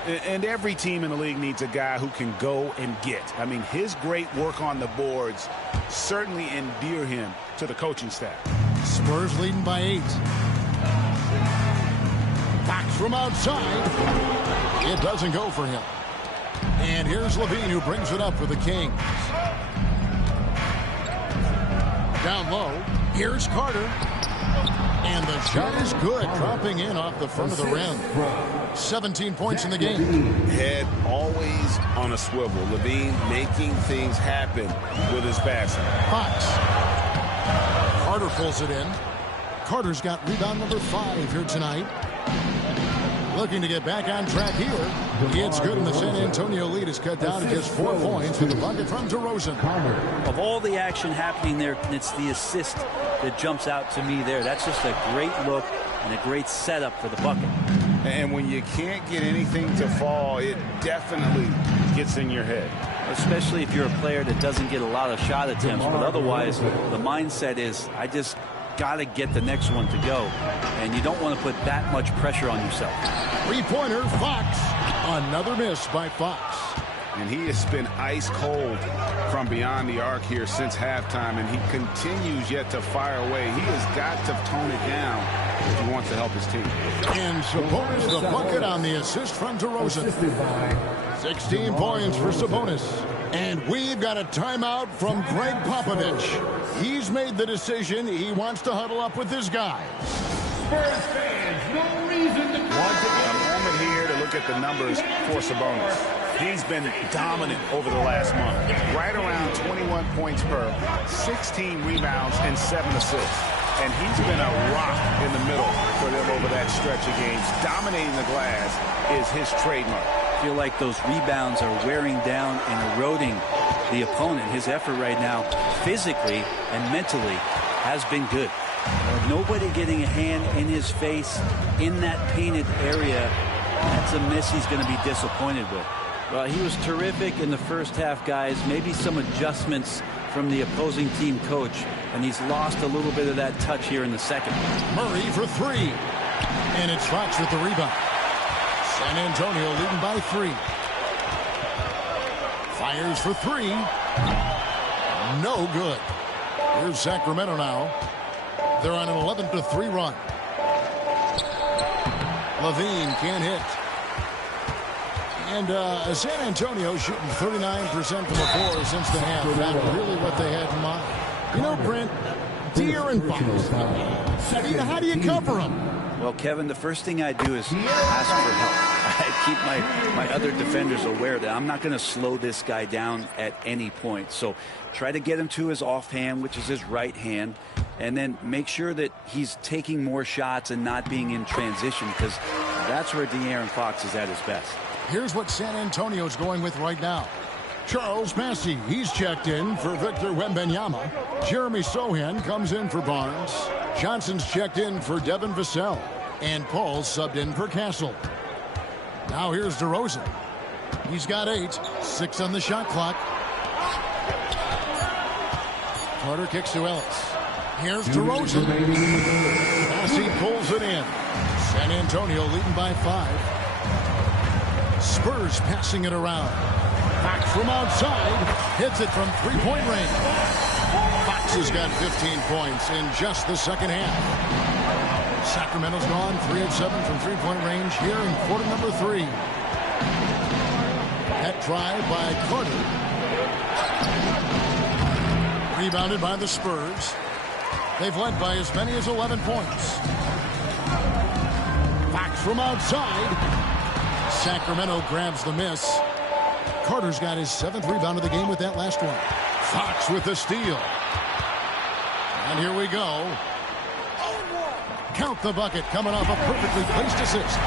And every team in the league needs a guy who can go and get. I mean, his great work on the boards certainly endear him to the coaching staff. Spurs leading by 8. Fox from outside. It doesn't go for him. And here's Levine who brings it up for the Kings. Down low. Here's Carter. And the shot is good, dropping in off the front of the rim. 17 points in the game. Head always on a swivel. Levine making things happen with his passing. Fox. Carter pulls it in. Carter's got rebound number 5 here tonight. Looking to get back on track here. It's good, and the San Antonio lead is cut down to just 4 points with a bucket from DeRozan. Of all the action happening there, it's the assist that jumps out to me there. That's just a great look and a great setup for the bucket. And when you can't get anything to fall, it definitely gets in your head. Especially if you're a player that doesn't get a lot of shot attempts. But otherwise, the mindset is, I just got to get the next one to go. And you don't want to put that much pressure on yourself. 3-pointer, Fox. Another miss by Fox. And he has been ice cold from beyond the arc here since halftime, and he continues yet to fire away. He has got to tone it down if he wants to help his team. And Sabonis the bucket on the assist from DeRozan. 16 points for Sabonis. And we've got a timeout from Greg Popovich. He's made the decision. He wants to huddle up with his guys. Spurs fans, no reason to... Once again, a moment here to look at the numbers for Sabonis. He's been dominant over the last month. Right around 21 points per, 16 rebounds, and 7 assists. And he's been a rock in the middle for them over that stretch of games. Dominating the glass is his trademark. I feel like those rebounds are wearing down and eroding the opponent. His effort right now, physically and mentally, has been good. Nobody getting a hand in his face in that painted area. That's a miss he's going to be disappointed with. Well, he was terrific in the first half, guys. Maybe some adjustments from the opposing team coach, and he's lost a little bit of that touch here in the second. Murray for 3. And it's Fox with the rebound. San Antonio leading by 3. Fires for 3. No good. Here's Sacramento now. They're on an 11-3 run. Levine can't hit. And San Antonio shooting 39% from the floor since the half. Not really what they had in mind. You know, Brent, De'Aaron Fox. How do you cover him? Well, Kevin, the first thing I do is ask for help. I keep my other defenders aware that I'm not going to slow this guy down at any point. So try to get him to his offhand, which is his right hand, and then make sure that he's taking more shots and not being in transition, because that's where De'Aaron Fox is at his best. Here's what San Antonio's going with right now. Charles Massey, he's checked in for Victor Wembanyama. Jeremy Sohan comes in for Barnes. Johnson's checked in for Devin Vassell. And Paul's subbed in for Castle. Now here's DeRozan. He's got 8. 6 on the shot clock. Carter kicks to Ellis. Here's DeRozan. Massey pulls it in. San Antonio leading by 5. Spurs passing it around. Fox from outside. Hits it from three-point range. Fox has got 15 points in just the second half. Sacramento's gone 3 of 7 from three-point range here in quarter number 3. That try by Carter. Rebounded by the Spurs. They've led by as many as 11 points. Fox from outside. Sacramento grabs the miss. Carter's got his 7th rebound of the game with that last one. Fox with the steal. And here we go. Count the bucket coming off a perfectly placed assist.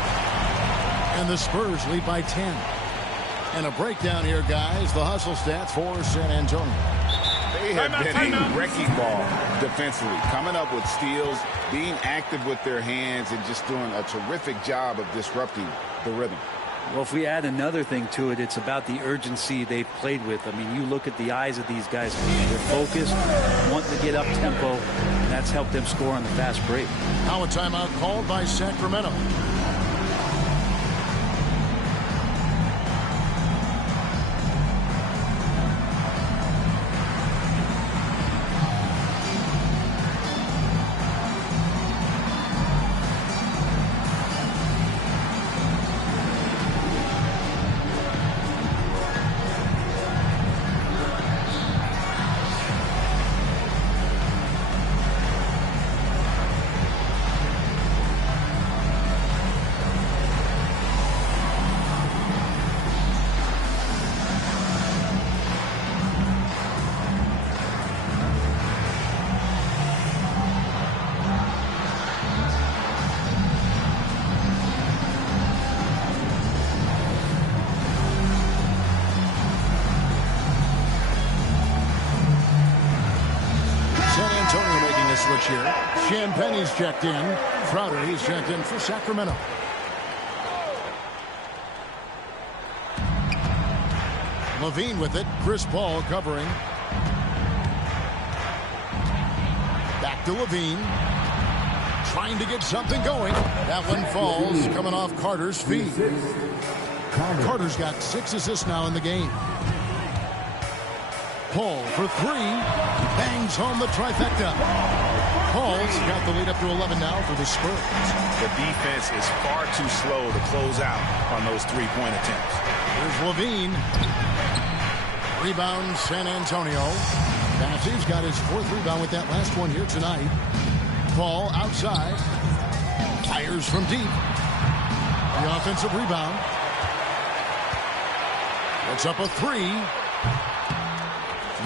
And the Spurs lead by 10. And a breakdown here, guys. The hustle stats for San Antonio. They have been a wrecking ball defensively, coming up with steals, being active with their hands, and just doing a terrific job of disrupting the rhythm. Well, if we add another thing to it, it's about the urgency they've played with. I mean, you look at the eyes of these guys. They're focused, want to get up tempo, and that's helped them score on the fast break. Now a timeout called by Sacramento. Switch here. Champagne's checked in. Crowder, he's checked in for Sacramento. Levine with it. Chris Paul covering. Back to Levine. Trying to get something going. That one falls, coming off Carter's feet. Carter's got 6 assists now in the game. Paul for 3. Bangs home the trifecta. Paul's got the lead up to 11 now for the Spurs. The defense is far too slow to close out on those three-point attempts. Here's Levine. Rebound San Antonio. Massey's got his 4th rebound with that last one here tonight. Paul outside. Fires from deep. The offensive rebound. It's up a three.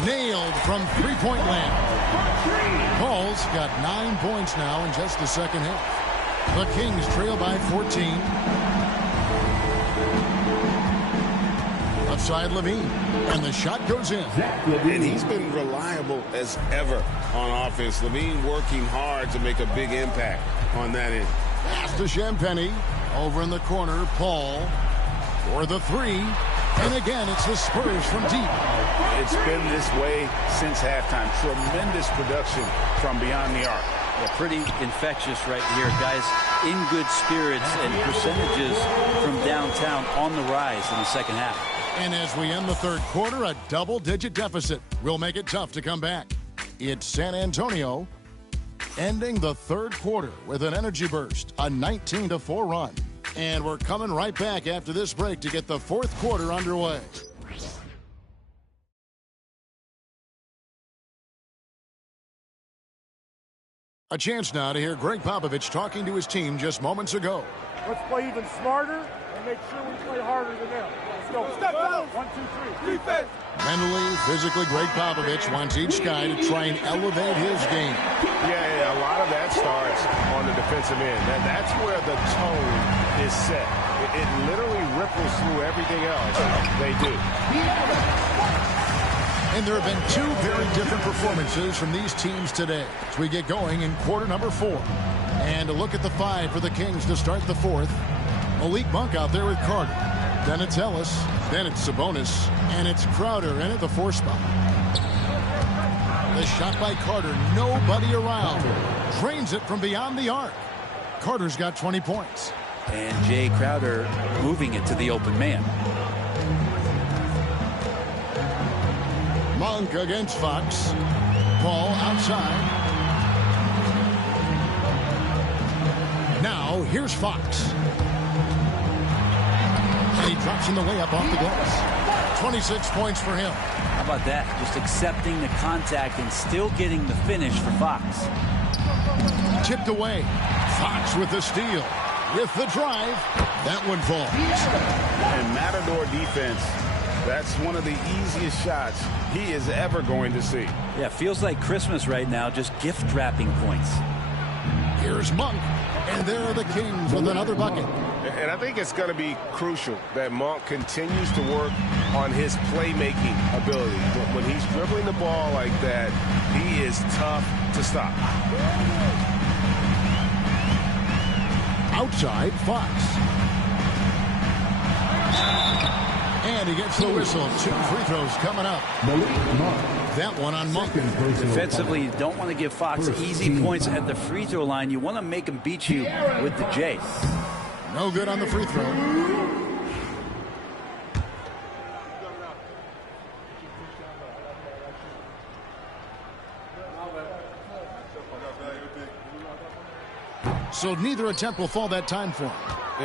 Nailed from three-point land. Paul's got 9 points now in just the second half. The Kings trail by 14. Outside Levine. And the shot goes in. And he's been reliable as ever on offense. Levine working hard to make a big impact on that end. Pass to Champagny. Over in the corner, Paul for the three. And again, it's the Spurs from deep. It's been this way since halftime. Tremendous production from beyond the arc. Yeah, pretty infectious right here. Guys in good spirits and percentages from downtown on the rise in the second half. And as we end the third quarter, a double-digit deficit will make it tough to come back. It's San Antonio ending the third quarter with an energy burst, a 19-4 run. And we're coming right back after this break to get the fourth quarter underway. A chance now to hear Greg Popovich talking to his team just moments ago. Let's play even smarter and make sure we play harder than them. Let's go. Step down. 1, 2, 3. Defense. Mentally, physically, Greg Popovich wants each guy to try and elevate his game. Yeah, a lot of that starts on the defensive end. That's where the tone is set. It literally ripples through everything else they do. And there have been two very different performances from these teams today as we get going in quarter number 4. And a look at the 5 for the Kings to start the fourth. Malik Monk out there with Carter. Then it's Ellis. Then it's Sabonis. And it's Crowder in at the 4 spot. The shot by Carter. Nobody around. Drains it from beyond the arc. Carter's got 20 points. And Jay Crowder moving it to the open man. Monk against Fox. Paul outside. Now here's Fox. And he drops in the layup off the glass. 26 points for him. How about that? Just accepting the contact and still getting the finish for Fox. Tipped away. Fox with the steal. With the drive. That one falls. And Matador defense. That's one of the easiest shots he is ever going to see. Yeah, feels like Christmas right now, just gift wrapping points. Here's Monk, and there are the Kings with another bucket. And I think it's going to be crucial that Monk continues to work on his playmaking ability. When he's dribbling the ball like that, he is tough to stop. Outside, Fox. And he gets the whistle. 2 free throws coming up. That one on Monk. Defensively, you don't want to give Fox easy points at the free throw line. You want to make him beat you with the J. No good on the free throw. So neither attempt will fall that time for him.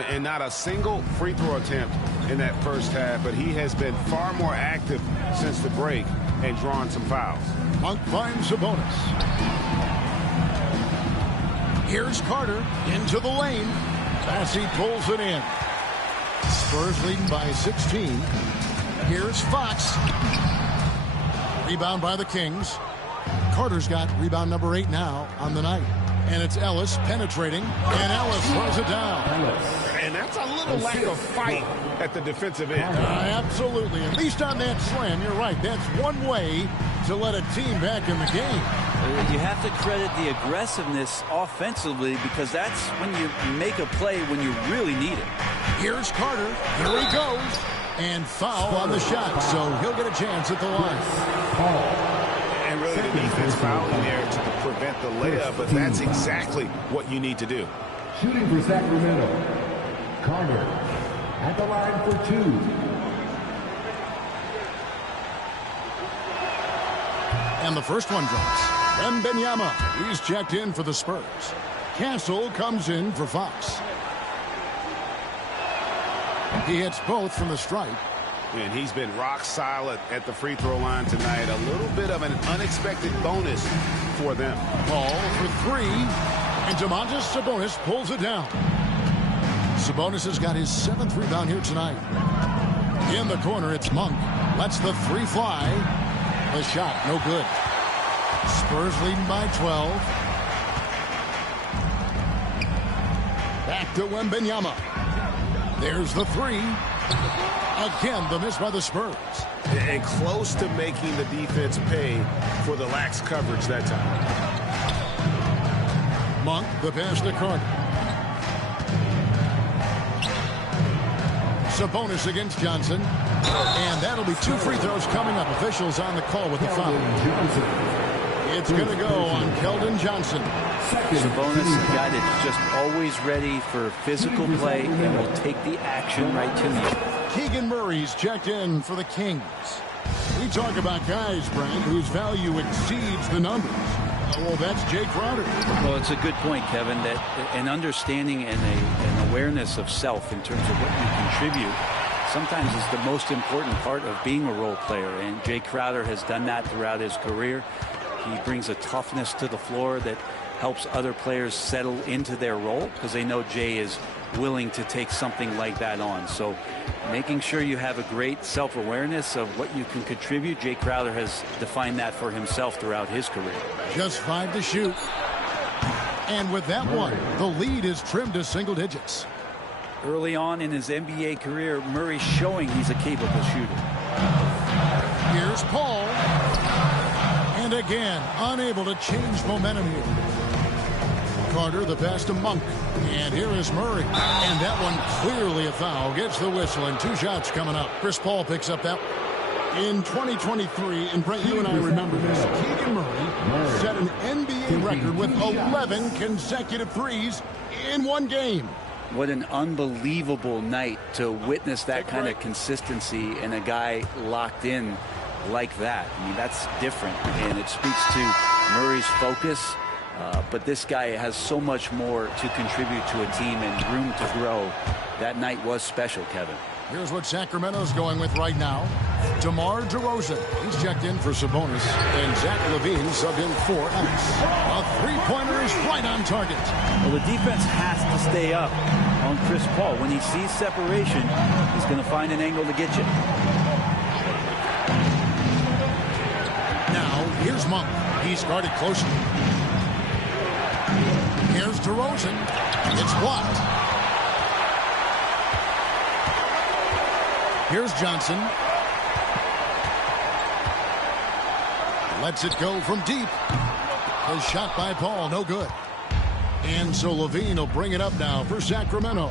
And not a single free throw attempt in that first half, but he has been far more active since the break and drawn some fouls. Monk finds a bonus. Here's Carter into the lane. Bassey pulls it in. Spurs leading by 16. Here's Fox. Rebound by the Kings. Carter's got rebound number 8 now on the night. And it's Ellis penetrating, and Ellis throws it down. And that's a little lack of fight at the defensive end. Absolutely. At least on that slam, you're right. That's one way to let a team back in the game. You have to credit the aggressiveness offensively because that's when you make a play when you really need it. Here's Carter. Here he goes. And foul on the shot, so he'll get a chance at the line. And really the defense fouling there to prevent the layup, but that's exactly what you need to do. Shooting for Sacramento, Carter at the line for 2. And the first one drops. Wembanyama, he's checked in for the Spurs. Castle comes in for Fox. He hits both from the stripe. And he's been rock solid at the free throw line tonight. A little bit of an unexpected bonus for them. Paul for 3. And Domantas Sabonis pulls it down. Sabonis has got his 7th rebound here tonight. In the corner, it's Monk. Lets the 3 fly. The shot, no good. Spurs leading by 12. Back to Wembanyama. There's the 3. Again, the miss by the Spurs. And close to making the defense pay for the lax coverage that time. Monk, the pass to Carter. Sabonis against Johnson. And that'll be 2 free throws coming up. Officials on the call with the foul. It's going to go on Keldon Johnson. Sabonis, a guy that's just always ready for physical play and will take the action right to you. Keegan Murray's checked in for the Kings. We talk about guys, Brent, whose value exceeds the numbers. Well, that's Jay Crowder. Well, it's a good point, Kevin, that an understanding and an awareness of self in terms of what you contribute sometimes is the most important part of being a role player. And Jay Crowder has done that throughout his career. He brings a toughness to the floor that helps other players settle into their role because they know Jay is willing to take something like that on. So making sure you have a great self-awareness of what you can contribute. Jay Crowder has defined that for himself throughout his career. Just 5 to shoot. And with that one, the lead is trimmed to single digits. Early on in his NBA career, Murray's showing he's a capable shooter. Here's Paul. And again, unable to change momentum here. Carter, the pass to Monk. And here is Murray. And that one clearly a foul. Gets the whistle and 2 shots coming up. Chris Paul picks up that. In 2023, and Brent, you and I remember this, Keegan Murray set an NBA record with 11 consecutive threes in one game. What an unbelievable night to witness that kind of consistency and a guy locked in like that. I mean, that's different, and it speaks to Murray's focus. But this guy has so much more to contribute to a team and room to grow. That night was special, Kevin. Here's what Sacramento's going with right now. DeMar DeRozan. He's checked in for Sabonis. And Zach LaVine subbed in for X. A 3-pointer is right on target. Well, the defense has to stay up on Chris Paul. When he sees separation, he's going to find an angle to get you. Now, here's Monk. He's guarded closely. Here's DeRozan. It's blocked. Here's Johnson. Lets it go from deep. A shot by Paul, no good. And so LaVine will bring it up now for Sacramento.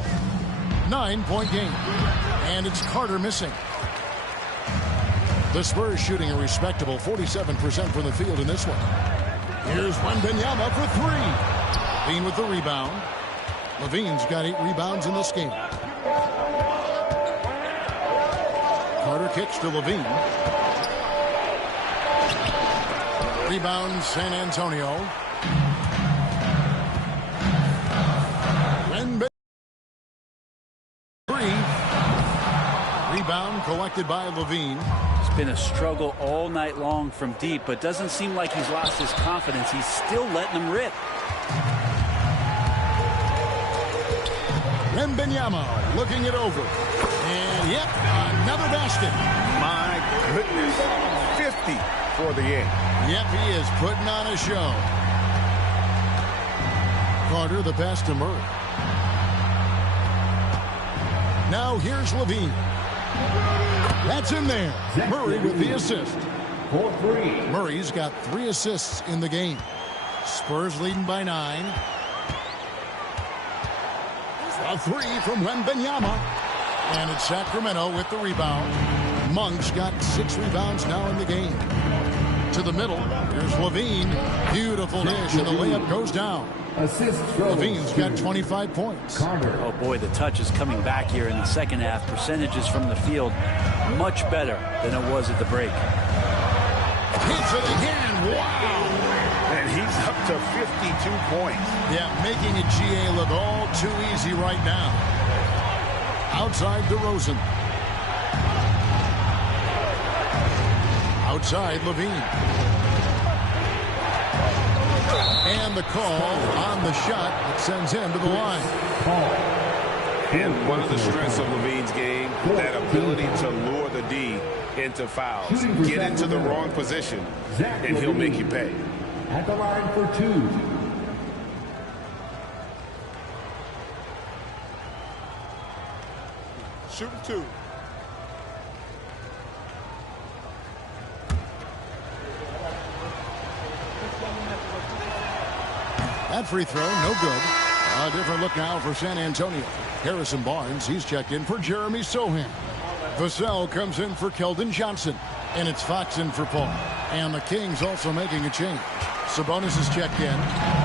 9-point game. And it's Carter missing. The Spurs shooting a respectable 47% from the field in this one. Here's Wembanyama for 3. LaVine with the rebound. LaVine's got 8 rebounds in this game. Carter kicks to LaVine. Rebound San Antonio. Wembanyama 3. Rebound collected by LaVine. It's been a struggle all night long from deep, but doesn't seem like he's lost his confidence. He's still letting them rip. Wembanyama looking it over. And yep, another basket. My goodness. 50 for the game. Yep, he is putting on a show. Carter, the pass to Murray. Now here's LaVine. That's in there. Murray with the assist. Murray's got 3 assists in the game. Spurs leading by 9. A 3 from Wembanyama. And it's Sacramento with the rebound. Monk's got 6 rebounds now in the game. To the middle. Here's LaVine. Beautiful dish, and the layup goes down. LaVine's got 25 points. Oh, boy, the touch is coming back here in the second half. Percentages from the field much better than it was at the break. Hits it again. Wow. And he's up to 52 points. Yeah, making it GA look all too easy right now. Outside DeRozan. Outside LaVine. And the call on the shot that sends him to the line. And one of the strengths of Levine's game, that ability to lure the D into fouls. Get into the wrong position, and he'll make you pay. At the line for 2. Shooting 2. That free throw, no good. A different look now for San Antonio. Harrison Barnes, he's checked in for Jeremy Sohan. Vassell comes in for Keldon Johnson. And it's Fox in for Paul. And the Kings also making a change. Sabonis is checked in.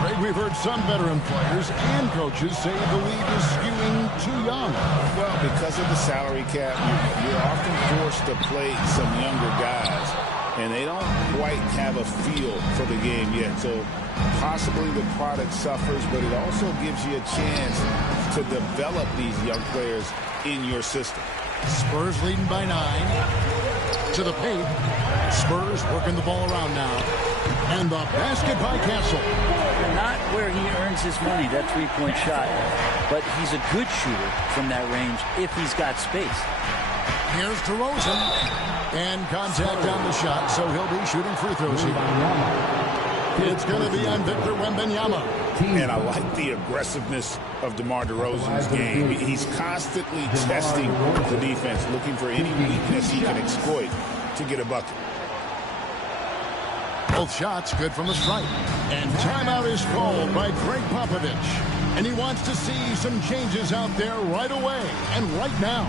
Greg, we've heard some veteran players and coaches say the league is skewing too young. Well, because of the salary cap, you're often forced to play some younger guys. And they don't quite have a feel for the game yet. So possibly the product suffers, but it also gives you a chance to develop these young players in your system. Spurs leading by 9. To the paint. Spurs working the ball around now. And the basket by Castle. Not where he earns his money, that three-point shot. But he's a good shooter from that range if he's got space. Here's DeRozan. And contact on the shot, so he'll be shooting free throws here. It's going to be on Victor Wembanyama. And I like the aggressiveness of DeMar DeRozan's game. He's constantly testing the defense, looking for any weakness he can exploit to get a bucket. Both shots good from the stripe. And timeout is called by Greg Popovich. And he wants to see some changes out there right away and right now.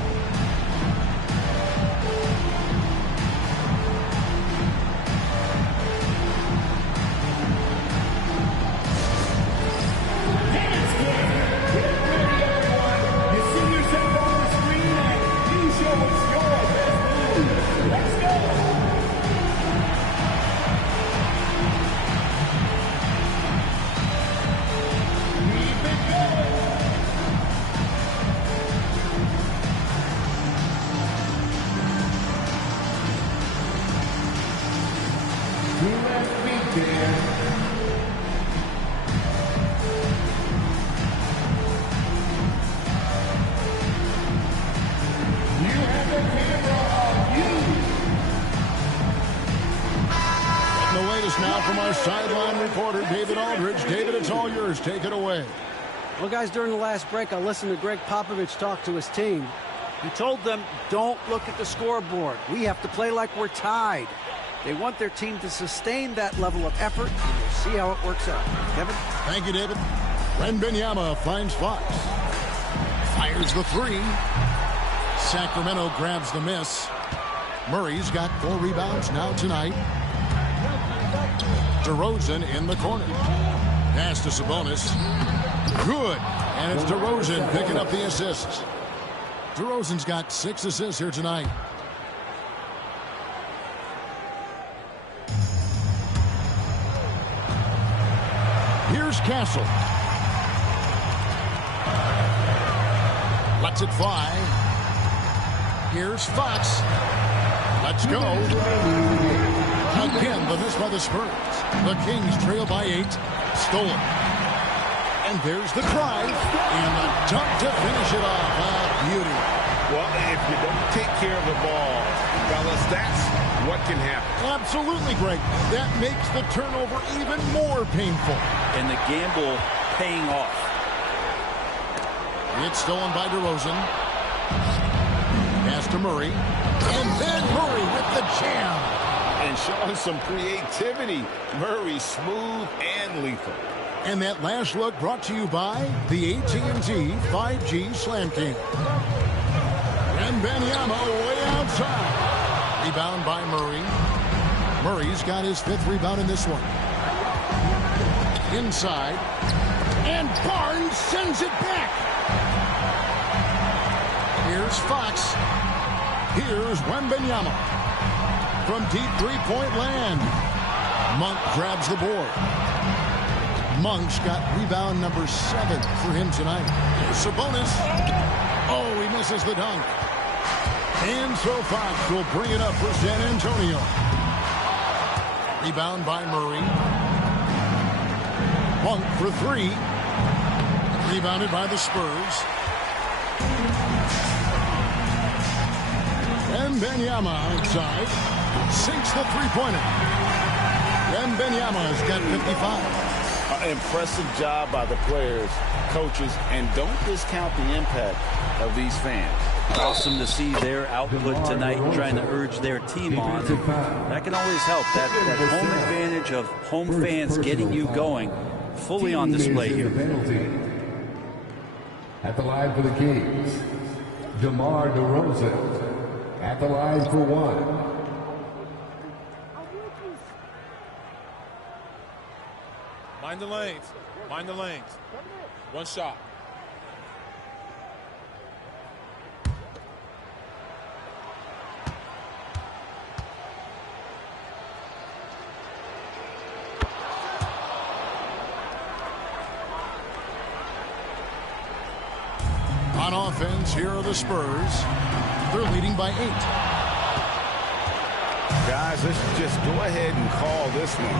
Now from our sideline reporter, David Aldridge. David, it's all yours. Take it away. Well, guys, during the last break, I listened to Greg Popovich talk to his team. He told them, don't look at the scoreboard. We have to play like we're tied. They want their team to sustain that level of effort, and we'll see how it works out. Kevin? Thank you, David. Wembanyama finds Fox. Fires the 3. Sacramento grabs the miss. Murray's got 4 rebounds now tonight. DeRozan in the corner. Pass to Sabonis. Good. And it's DeRozan picking up the assists. DeRozan's got 6 assists here tonight. Here's Castle. Lets it fly. Here's Fox. Let's go. Again, the miss by the Spurs. The Kings trail by 8. Stolen. And there's the drive. And the dunk to finish it off. Beauty. Well, if you don't take care of the ball, fellas, that's what can happen. Absolutely, Greg. That makes the turnover even more painful. And the gamble paying off. It's stolen by DeRozan. Pass to Murray. And then Murray with the jam. And showing some creativity. Murray smooth and lethal. And that last look brought to you by the AT&T 5G Slam King. Wembanyama way outside. Rebound by Murray. Murray's got his 5th rebound in this one. Inside. And Barnes sends it back. Here's Fox. Here's Wembanyama. From deep three-point land. Monk grabs the board. Monk's got rebound number 7 for him tonight. Sabonis. Oh, he misses the dunk. And so Fox will bring it up for San Antonio. Rebound by Murray. Monk for three. Rebounded by the Spurs. Wembanyama outside. Sinks the three-pointer. Wembanyama's got 55. Impressive job by the players, coaches, and don't discount the impact of these fans. Awesome to see their output tonight, trying to urge their team on. And that can always help. That home advantage of home fans getting you going, fully on display here. At the line for the Kings, DeMar DeRozan. At the line for one. Mind the lanes. Mind the lanes. One shot. On offense, here are the Spurs. They're leading by 8. Guys, let's just go ahead and call this one.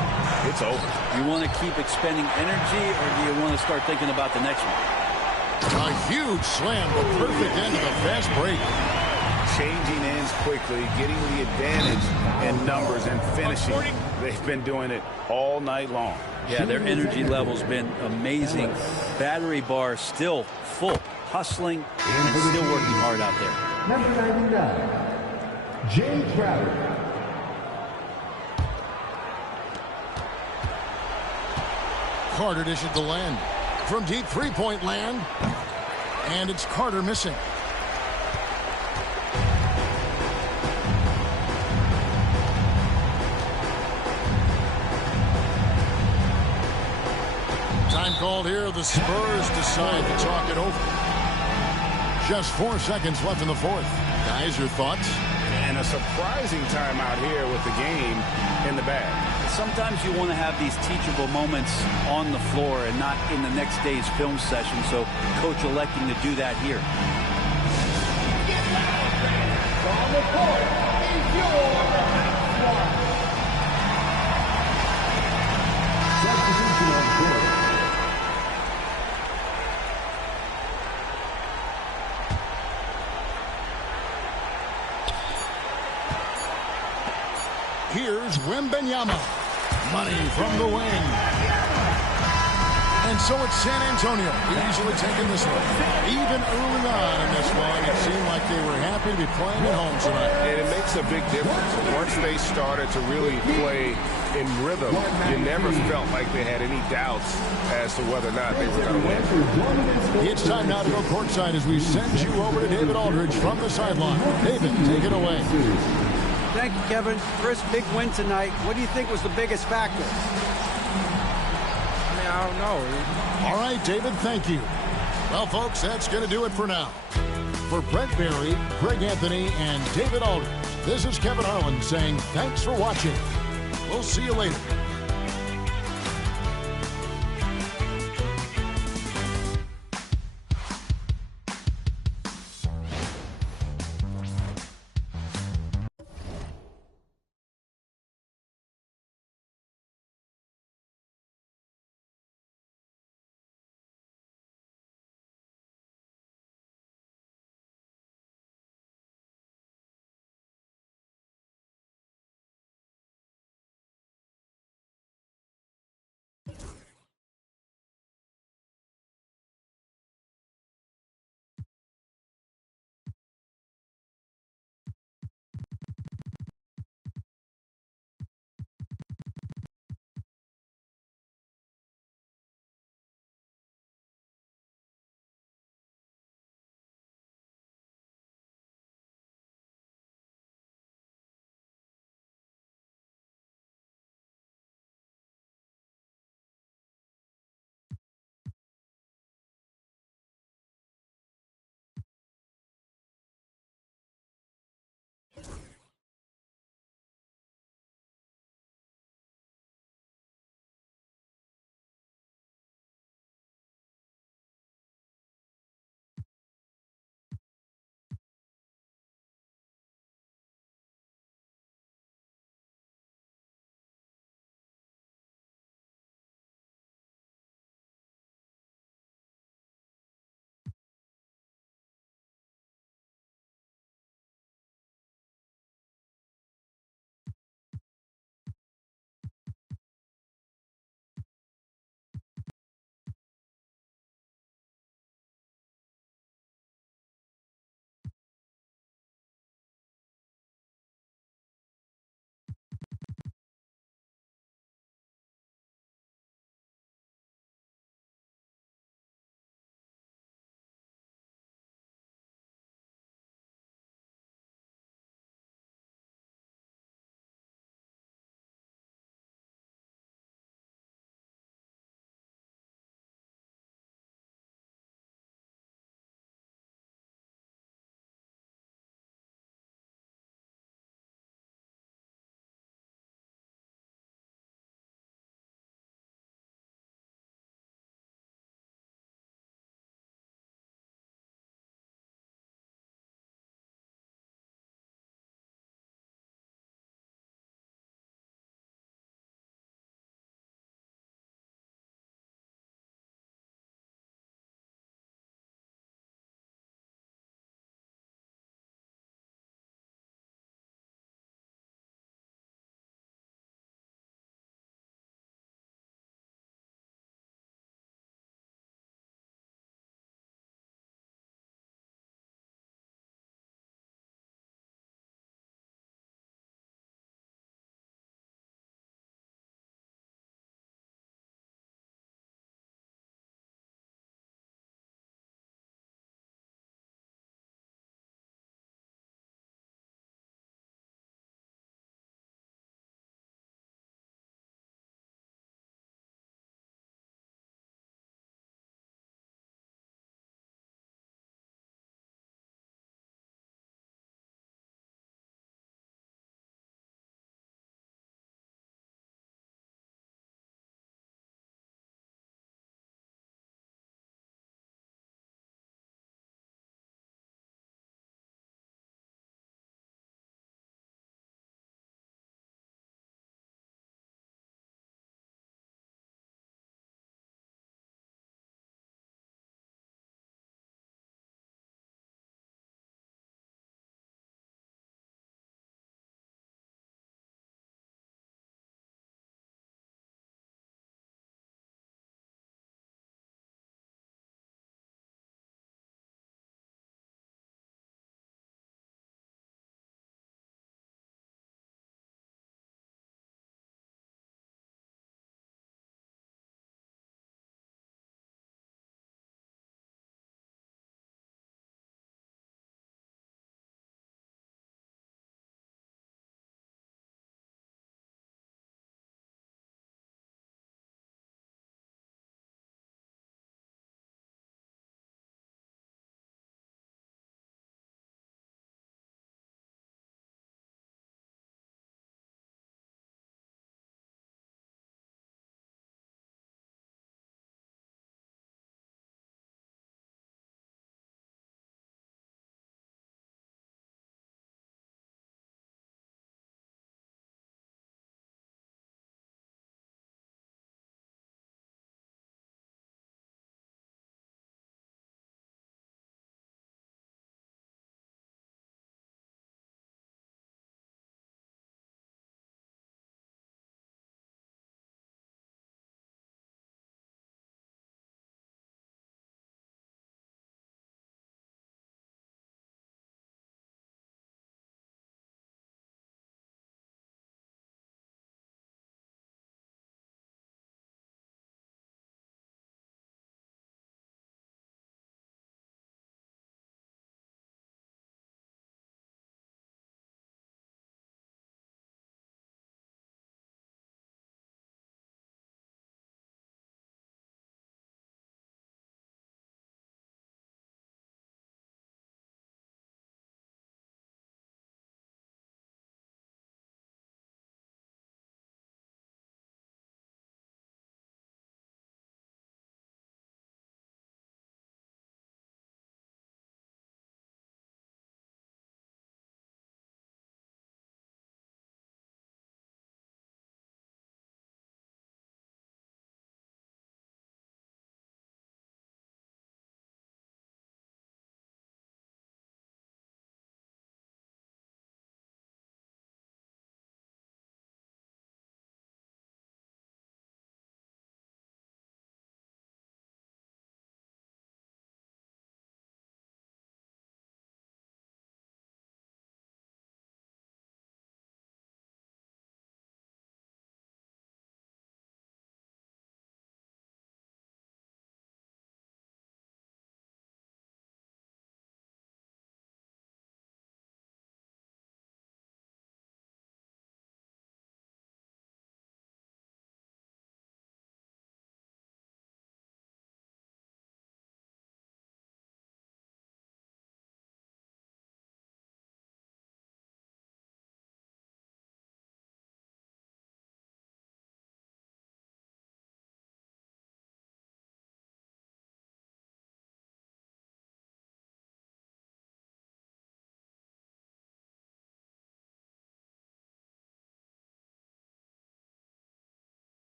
It's over. You want to keep expending energy, or do you want to start thinking about the next one? A huge slam, the perfect end of the fast break. Changing ends quickly, getting the advantage in numbers and finishing. They've been doing it all night long. Yeah, their energy level's been amazing. Battery bar still full, hustling and still working hard out there. Number 99, Jay Crowder. Carter dishes the land from deep three-point land, and it's Carter missing. Time called here. The Spurs decide to talk it over. Just 4 seconds left in the fourth. Guys, your thoughts? And a surprising timeout here with the game in the bag. Sometimes you want to have these teachable moments on the floor and not in the next day's film session, so coach electing to do that here. On the court is your one. Substitution on court. Here's Wembanyama. Money from the wing. And so it's San Antonio easily taking this one. Even early on in this one, it seemed like they were happy to be playing at home tonight. And it makes a big difference. Once they started to really play in rhythm, you never felt like they had any doubts as to whether or not they were going to win. It's time now to go courtside as we send you over to David Aldridge from the sideline. David, take it away. Thank you, Kevin. Chris, big win tonight. What do you think was the biggest factor? I don't know. All right, David, thank you. Well, folks, that's going to do it for now. For Brent Berry, Greg Anthony, and David Aldridge, this is Kevin Harlan saying thanks for watching. We'll see you later.